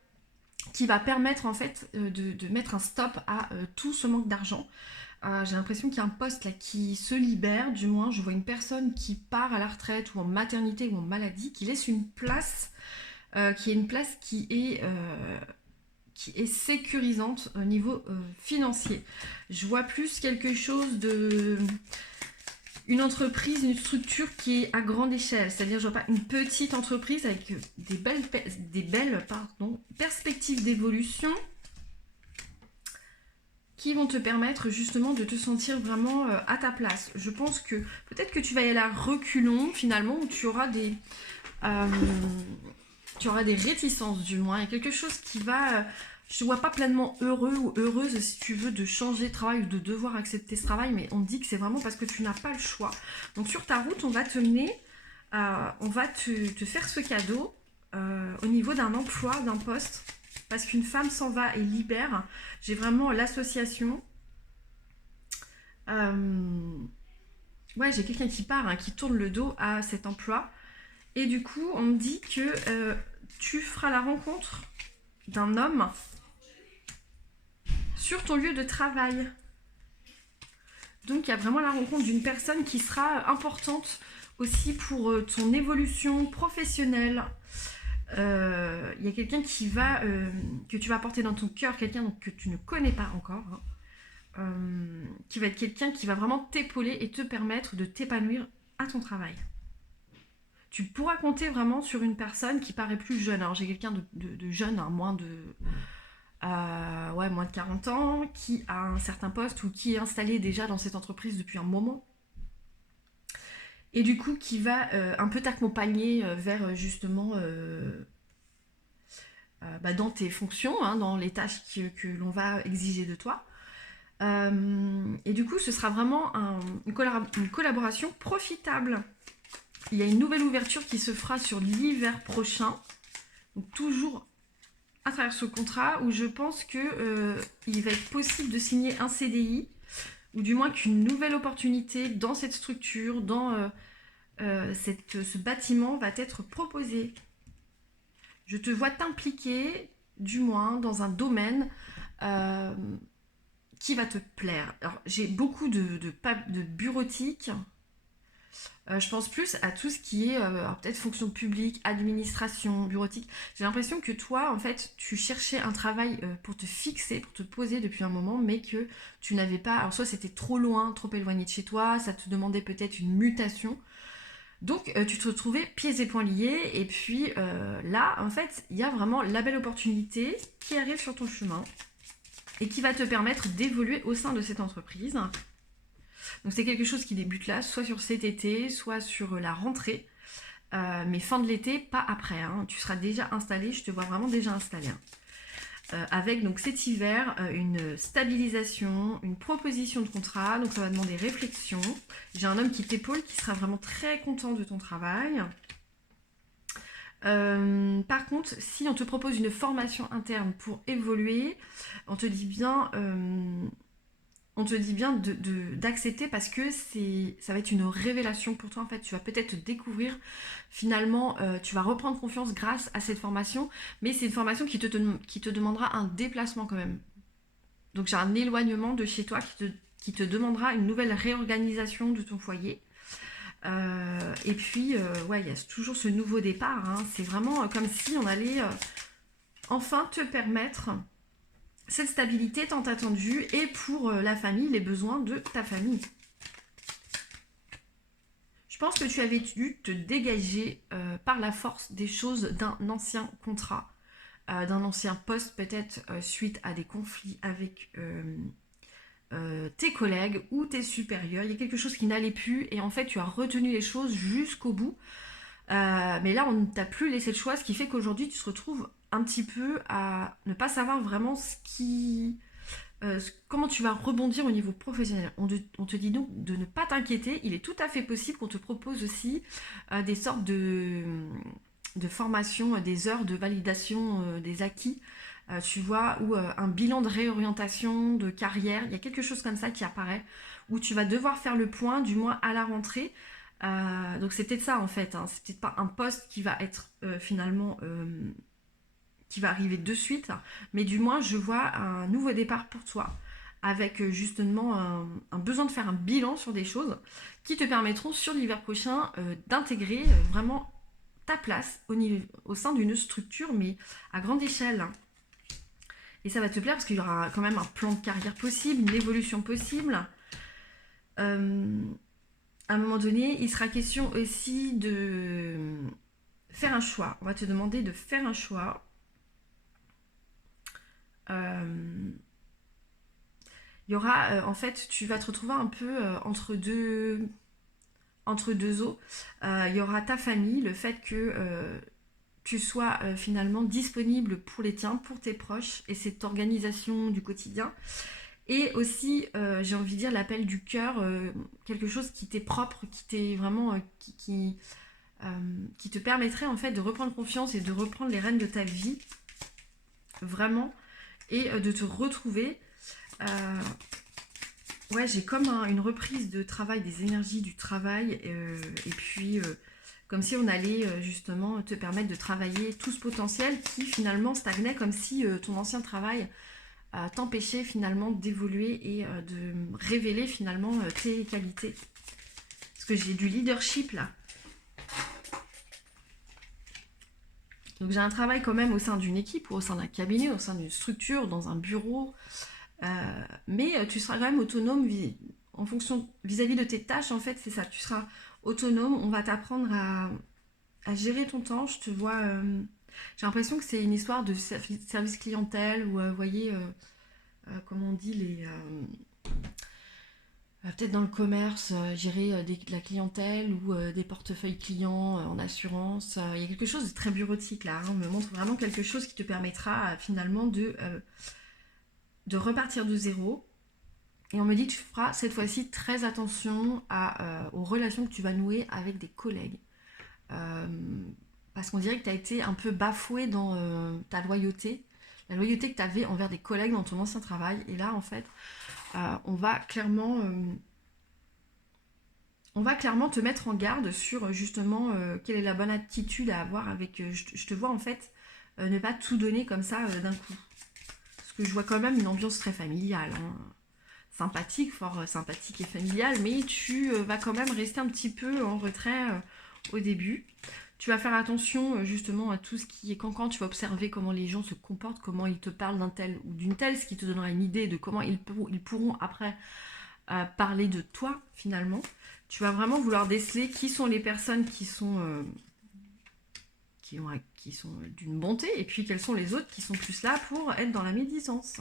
qui va permettre en fait de mettre un stop à tout ce manque d'argent. J'ai l'impression qu'il y a un poste là qui se libère, du moins je vois une personne qui part à la retraite ou en maternité ou en maladie, qui laisse une place, qui est une place qui est sécurisante au niveau financier. Je vois plus quelque chose de... une entreprise, une structure qui est à grande échelle, c'est-à-dire je vois pas une petite entreprise avec des belles perspectives d'évolution qui vont te permettre justement de te sentir vraiment à ta place. Je pense que peut-être que tu vas y aller à reculons finalement, où tu auras des réticences du moins, et quelque chose qui va... je ne vois pas pleinement heureux ou heureuse si tu veux de changer de travail ou de devoir accepter ce travail, mais on te dit que c'est vraiment parce que tu n'as pas le choix. Donc sur ta route, on va te mener, on va te faire ce cadeau au niveau d'un emploi, d'un poste, parce qu'une femme s'en va et libère. J'ai vraiment l'association. Ouais, j'ai quelqu'un qui part, hein, qui tourne le dos à cet emploi. Et du coup, on me dit que tu feras la rencontre d'un homme sur ton lieu de travail. Donc, il y a vraiment la rencontre d'une personne qui sera importante aussi pour ton évolution professionnelle. Il y a quelqu'un que tu vas porter dans ton cœur, quelqu'un que tu ne connais pas encore, hein, qui va être quelqu'un qui va vraiment t'épauler et te permettre de t'épanouir à ton travail. Tu pourras compter vraiment sur une personne qui paraît plus jeune. Alors j'ai quelqu'un de jeune, hein, moins de 40 ans, qui a un certain poste ou qui est installé déjà dans cette entreprise depuis un moment. Et du coup qui va un peu t'accompagner vers justement dans tes fonctions, hein, dans les tâches que l'on va exiger de toi. Et du coup ce sera vraiment une collaboration profitable. Il y a une nouvelle ouverture qui se fera sur l'hiver prochain, donc toujours à travers ce contrat, où je pense que il va être possible de signer un CDI, ou du moins qu'une nouvelle opportunité dans cette structure, dans ce bâtiment va être proposée. Je te vois t'impliquer, du moins, dans un domaine qui va te plaire. Alors, j'ai beaucoup de bureautique. Je pense plus à tout ce qui est peut-être fonction publique, administration, bureautique. J'ai l'impression que toi, en fait, tu cherchais un travail pour te fixer, pour te poser depuis un moment, mais que tu n'avais pas... Alors soit c'était trop loin, trop éloigné de chez toi, ça te demandait peut-être une mutation. Donc tu te retrouvais pieds et poings liés, et puis là, en fait, il y a vraiment la belle opportunité qui arrive sur ton chemin et qui va te permettre d'évoluer au sein de cette entreprise. Donc c'est quelque chose qui débute là, soit sur cet été, soit sur la rentrée. Mais fin de l'été, pas après. Hein. Tu seras déjà installé, je te vois vraiment déjà installé. Hein. Avec donc cet hiver, une stabilisation, une proposition de contrat. Donc ça va demander réflexion. J'ai un homme qui t'épaule, qui sera vraiment très content de ton travail. Par contre, si on te propose une formation interne pour évoluer, on te dit bien... d'accepter parce que ça va être une révélation pour toi en fait. Tu vas peut-être te découvrir finalement, tu vas reprendre confiance grâce à cette formation, mais c'est une formation qui te demandera un déplacement quand même. Donc j'ai un éloignement de chez toi qui te demandera une nouvelle réorganisation de ton foyer. Et puis, ouais, il y a toujours ce nouveau départ. Hein. C'est vraiment comme si on allait enfin te permettre cette stabilité tant attendue et pour la famille, les besoins de ta famille. Je pense que tu avais dû te dégager par la force des choses d'un ancien contrat. d'un ancien poste, peut-être suite à des conflits avec tes collègues ou tes supérieurs. Il y a quelque chose qui n'allait plus et en fait tu as retenu les choses jusqu'au bout. Mais là on ne t'a plus laissé le choix, ce qui fait qu'aujourd'hui tu te retrouves un petit peu à ne pas savoir vraiment comment tu vas rebondir au niveau professionnel. On te dit donc de ne pas t'inquiéter. Il est tout à fait possible qu'on te propose aussi des sortes de formations, des heures de validation des acquis, tu vois, ou un bilan de réorientation, de carrière. Il y a quelque chose comme ça qui apparaît, où tu vas devoir faire le point, du moins à la rentrée. Donc c'est peut-être ça en fait, hein. C'est peut-être pas un poste qui va être finalement qui va arriver de suite, mais du moins je vois un nouveau départ pour toi, avec justement un besoin de faire un bilan sur des choses qui te permettront sur l'hiver prochain d'intégrer vraiment ta place au sein d'une structure, mais à grande échelle. Et ça va te plaire parce qu'il y aura quand même un plan de carrière possible, une évolution possible. À un moment donné, il sera question aussi de faire un choix. On va te demander de faire un choix. Il y aura, en fait, tu vas te retrouver un peu entre deux eaux. Il y aura ta famille, le fait que tu sois finalement disponible pour les tiens, pour tes proches et cette organisation du quotidien. Et aussi, j'ai envie de dire, l'appel du cœur, quelque chose qui t'est propre, qui t'est vraiment, qui te permettrait en fait de reprendre confiance et de reprendre les rênes de ta vie, vraiment, et de te retrouver. Ouais, j'ai comme une reprise de travail, des énergies du travail, et puis comme si on allait justement te permettre de travailler tout ce potentiel qui finalement stagnait, comme si ton ancien travail t'empêchait finalement d'évoluer et de révéler finalement tes qualités. Parce que j'ai du leadership là. Donc j'ai un travail quand même au sein d'une équipe, ou au sein d'un cabinet, au sein d'une structure, dans un bureau. Mais tu seras quand même autonome en fonction vis-à-vis de tes tâches. En fait, c'est ça. Tu seras autonome. On va t'apprendre à gérer ton temps. Je te vois. J'ai l'impression que c'est une histoire de service clientèle ou, vous voyez, comment on dit, peut-être dans le commerce, gérer de la clientèle ou des portefeuilles clients en assurance. Il y a quelque chose de très bureautique là, hein. On me montre vraiment quelque chose qui te permettra finalement de repartir de zéro. Et on me dit que tu feras cette fois-ci très attention aux relations que tu vas nouer avec des collègues. Parce qu'on dirait que tu as été un peu bafoué dans ta loyauté, la loyauté que tu avais envers des collègues dans ton ancien travail. Et là, en fait, on va clairement te mettre en garde sur justement quelle est la bonne attitude à avoir avec. Je te vois en fait ne pas tout donner comme ça d'un coup. Parce que je vois quand même une ambiance très familiale, hein. Sympathique, fort sympathique et familiale, mais tu vas quand même rester un petit peu en retrait au début. Tu vas faire attention justement à tout ce qui est cancan. Tu vas observer comment les gens se comportent, comment ils te parlent d'un tel ou d'une telle, ce qui te donnera une idée de comment ils pourront après parler de toi finalement. Tu vas vraiment vouloir déceler qui sont les personnes qui sont d'une bonté et puis quels sont les autres qui sont plus là pour être dans la médisance.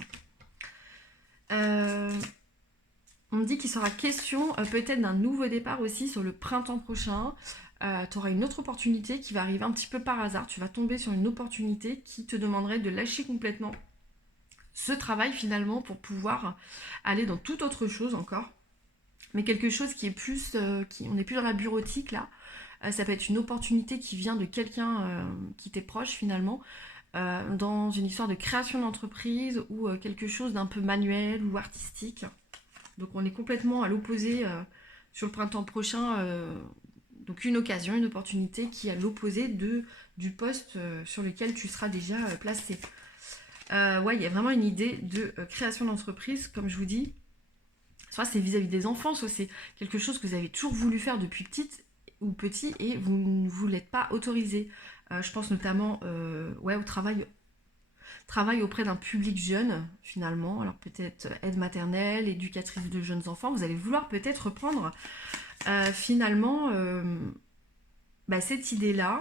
On me dit qu'il sera question peut-être d'un nouveau départ aussi sur le printemps prochain. Tu auras une autre opportunité qui va arriver un petit peu par hasard. Tu vas tomber sur une opportunité qui te demanderait de lâcher complètement ce travail finalement pour pouvoir aller dans toute autre chose encore. Mais quelque chose qui est plus... on n'est plus dans la bureautique là. Ça peut être une opportunité qui vient de quelqu'un qui t'est proche finalement. Dans une histoire de création d'entreprise ou quelque chose d'un peu manuel ou artistique. Donc on est complètement à l'opposé sur le printemps prochain. Donc une occasion, une opportunité qui est à l'opposé du poste sur lequel tu seras déjà placé. Ouais, il y a vraiment une idée de création d'entreprise, comme je vous dis. Soit c'est vis-à-vis des enfants, soit c'est quelque chose que vous avez toujours voulu faire depuis petite ou petit et vous ne vous l'êtes pas autorisé. Je pense notamment au travail auprès d'un public jeune, finalement. Alors peut-être aide maternelle, éducatrice de jeunes enfants. Vous allez vouloir peut-être reprendre finalement cette idée-là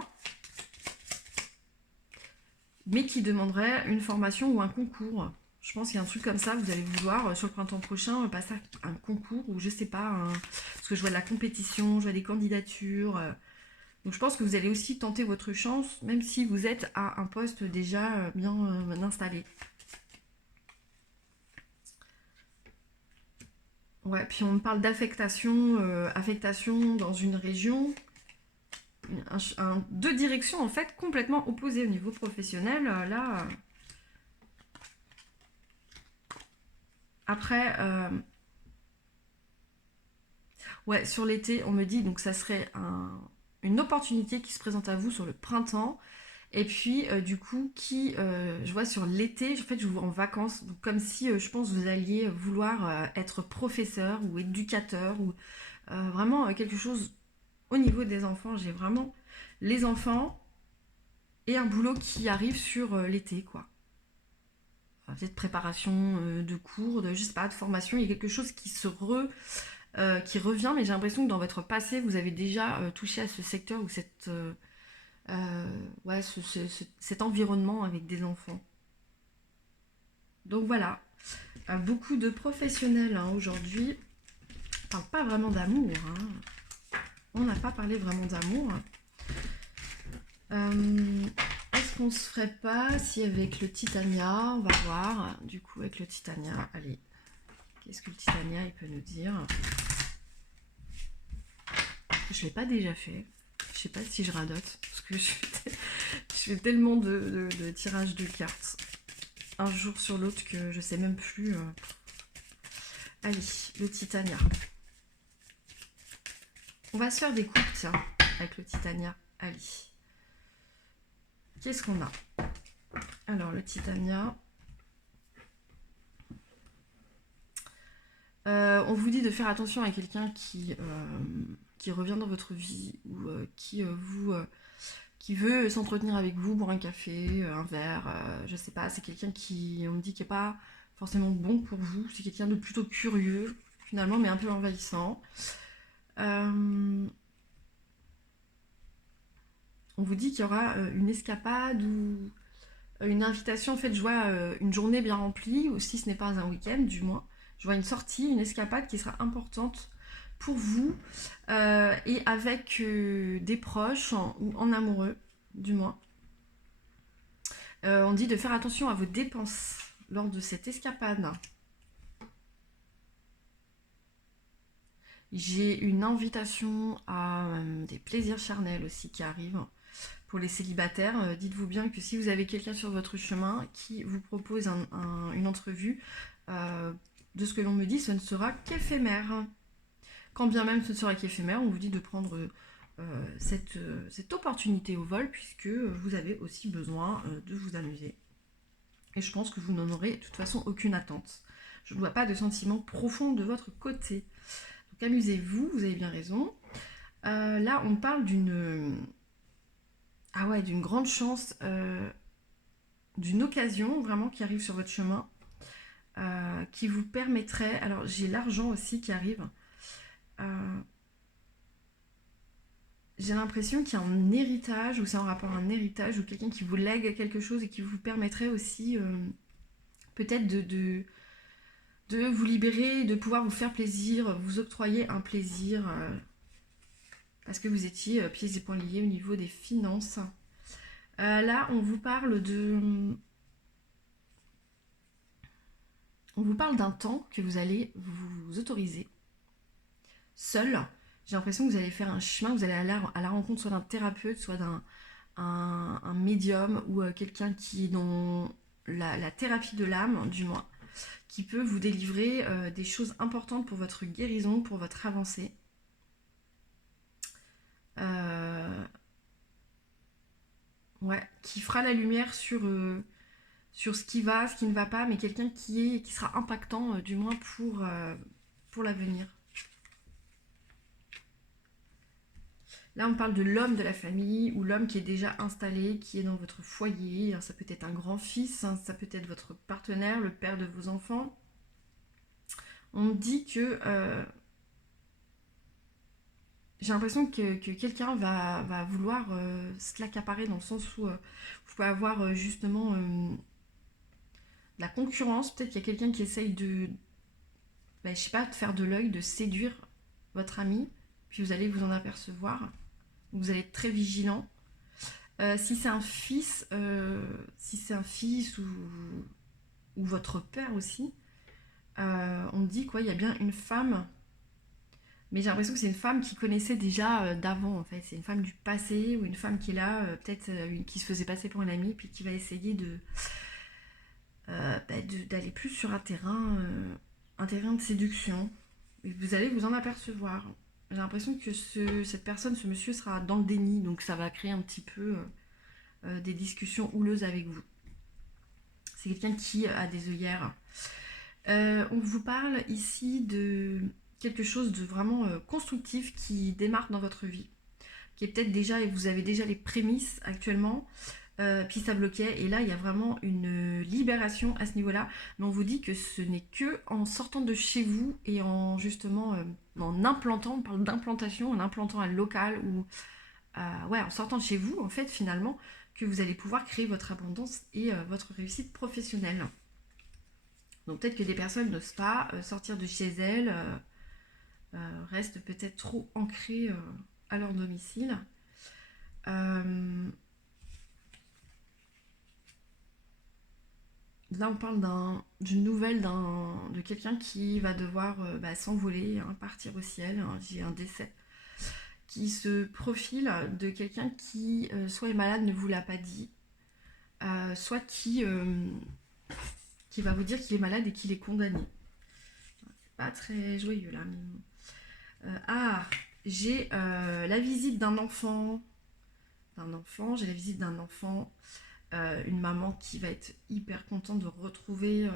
mais qui demanderait une formation ou un concours. Je pense qu'il y a un truc comme ça, vous allez vouloir sur le printemps prochain passer un concours ou je sais pas, parce que je vois de la compétition, je vois des candidatures. Donc je pense que vous allez aussi tenter votre chance, même si vous êtes à un poste déjà bien installé. Ouais, puis on me parle d'affectation, affectation dans une région, deux directions en fait complètement opposées au niveau professionnel. Là, après, ouais, sur l'été, on me dit donc ça serait une opportunité qui se présente à vous sur le printemps. Et puis, du coup, je vois sur l'été, en fait, je vous vois en vacances, donc comme si, je pense, vous alliez vouloir être professeur ou éducateur ou vraiment quelque chose au niveau des enfants. J'ai vraiment les enfants et un boulot qui arrive sur l'été, quoi. Enfin, peut-être préparation de cours, je sais pas, de formation. Il y a quelque chose qui revient, mais j'ai l'impression que dans votre passé, vous avez déjà touché à ce secteur ou ouais, cet environnement avec des enfants. Donc voilà, beaucoup de professionnels aujourd'hui ne parlent pas vraiment d'amour. On n'a pas parlé vraiment d'amour. Est-ce qu'on se ferait pas si avec le Titania, on va voir, du coup avec le Titania, allez, qu'est-ce que le Titania il peut nous dire? Je l'ai pas déjà fait, je sais pas si je radote, parce que je fais tellement de tirages de cartes un jour sur l'autre que je sais même plus. Allez, le Titania. On va se faire des coupes, tiens, avec le Titania. Allez. Qu'est-ce qu'on a? Alors, le Titania. On vous dit de faire attention à quelqu'un qui revient dans votre vie ou qui veut s'entretenir avec vous, boire un café, un verre, je sais pas. C'est quelqu'un on me dit, qui n'est pas forcément bon pour vous. C'est quelqu'un de plutôt curieux, finalement, mais un peu envahissant. On vous dit qu'il y aura une escapade ou une invitation. En fait, je vois une journée bien remplie, ou si ce n'est pas un week-end, du moins. Je vois une sortie, une escapade qui sera importante pour vous et avec des proches ou en amoureux, du moins. On dit de faire attention à vos dépenses lors de cette escapade. J'ai une invitation à des plaisirs charnels aussi qui arrivent. Pour les célibataires, dites-vous bien que si vous avez quelqu'un sur votre chemin qui vous propose une entrevue, de ce que l'on me dit, ce ne sera qu'éphémère. Quand bien même ce ne sera qu'éphémère, on vous dit de prendre cette opportunité au vol, puisque vous avez aussi besoin de vous amuser. Et je pense que vous n'en aurez de toute façon aucune attente. Je ne vois pas de sentiment profond de votre côté. Donc amusez-vous, vous avez bien raison. Là, on parle d'une grande chance, d'une occasion vraiment qui arrive sur votre chemin, qui vous permettrait. Alors, j'ai l'argent aussi qui arrive. J'ai l'impression qu'il y a un héritage, ou c'est en rapport à un héritage, ou quelqu'un qui vous lègue quelque chose et qui vous permettrait aussi peut-être de vous libérer, de pouvoir vous faire plaisir, vous octroyer un plaisir, parce que vous étiez pieds et poings liés au niveau des finances. Là, on vous parle d'un temps que vous allez vous autoriser seul. J'ai l'impression que vous allez faire un chemin, vous allez aller à la rencontre soit d'un thérapeute, soit d'un un médium ou quelqu'un qui est dans la thérapie de l'âme, du moins, qui peut vous délivrer des choses importantes pour votre guérison, pour votre avancée. Ouais, qui fera la lumière sur ce qui va, ce qui ne va pas, mais quelqu'un qui sera impactant, du moins pour l'avenir. Là, on parle de l'homme de la famille ou l'homme qui est déjà installé, qui est dans votre foyer. Alors, ça peut être un grand-fils, hein, ça peut être votre partenaire, le père de vos enfants. On me dit que j'ai j'ai l'impression que quelqu'un va vouloir se l'accaparer dans le sens où vous pouvez avoir justement de la concurrence. Peut-être qu'il y a quelqu'un qui essaye bah, je sais pas, de faire de l'œil, de séduire votre ami, puis vous allez vous en apercevoir. Vous allez être très vigilant. Si c'est un fils, ou votre père aussi, on me dit quoi, il y a bien une femme, mais j'ai l'impression que c'est une femme qui connaissait déjà d'avant en fait. C'est une femme du passé ou une femme qui est là, peut-être qui se faisait passer pour une amie, puis qui va essayer d'aller plus sur un terrain de séduction. Et vous allez vous en apercevoir. J'ai l'impression que cette personne, ce monsieur sera dans le déni, donc ça va créer un petit peu des discussions houleuses avec vous. C'est quelqu'un qui a des œillères. On vous parle ici de quelque chose de vraiment constructif qui démarre dans votre vie, qui est peut-être déjà, et vous avez déjà les prémices actuellement, puis ça bloquait, et là il y a vraiment une libération à ce niveau-là, mais on vous dit que ce n'est que en sortant de chez vous et en justement en implantant, on parle d'implantation, en implantant un local ou ouais, en sortant de chez vous en fait finalement, que vous allez pouvoir créer votre abondance et votre réussite professionnelle. Donc peut-être que des personnes n'osent pas sortir de chez elles, restent peut-être trop ancrées à leur domicile. Euh, Là, on parle d'une nouvelle de quelqu'un qui va devoir bah, s'envoler, hein, partir au ciel. Hein, j'ai un décès qui se profile de quelqu'un qui soit est malade, ne vous l'a pas dit, soit qui va vous dire qu'il est malade et qu'il est condamné. C'est pas très joyeux là. J'ai la visite d'un enfant. J'ai la visite d'un enfant. Une maman qui va être hyper contente de retrouver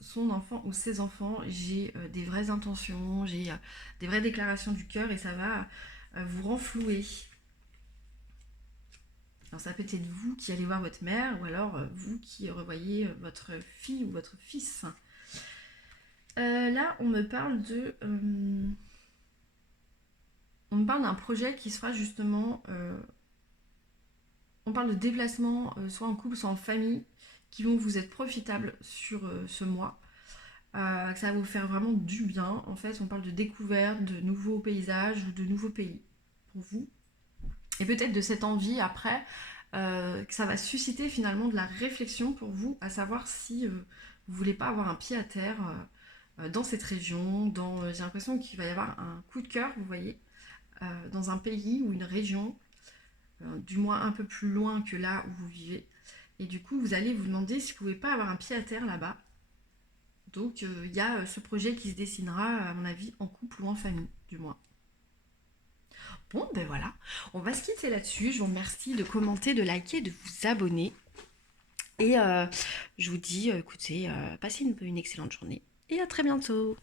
son enfant ou ses enfants. J'ai des vraies intentions, j'ai des vraies déclarations du cœur et ça va vous renflouer. Alors ça peut être vous qui allez voir votre mère ou alors vous qui revoyez votre fille ou votre fils. Là, on me parle d'un projet qui sera justement on parle de déplacements, soit en couple, soit en famille, qui vont vous être profitables sur ce mois. Que ça va vous faire vraiment du bien. En fait, on parle de découverte, de nouveaux paysages ou de nouveaux pays pour vous. Et peut-être de cette envie après, que ça va susciter finalement de la réflexion pour vous, à savoir si vous voulez pas avoir un pied à terre dans cette région. J'ai l'impression qu'il va y avoir un coup de cœur, vous voyez, dans un pays ou une région, du moins un peu plus loin que là où vous vivez. Et du coup, vous allez vous demander si vous pouvez pas avoir un pied à terre là-bas. Donc, il y a ce projet qui se dessinera, à mon avis, en couple ou en famille, du moins. Bon, ben voilà, on va se quitter là-dessus. Je vous remercie de commenter, de liker, de vous abonner. Et je vous dis, écoutez, passez une excellente journée. Et à très bientôt.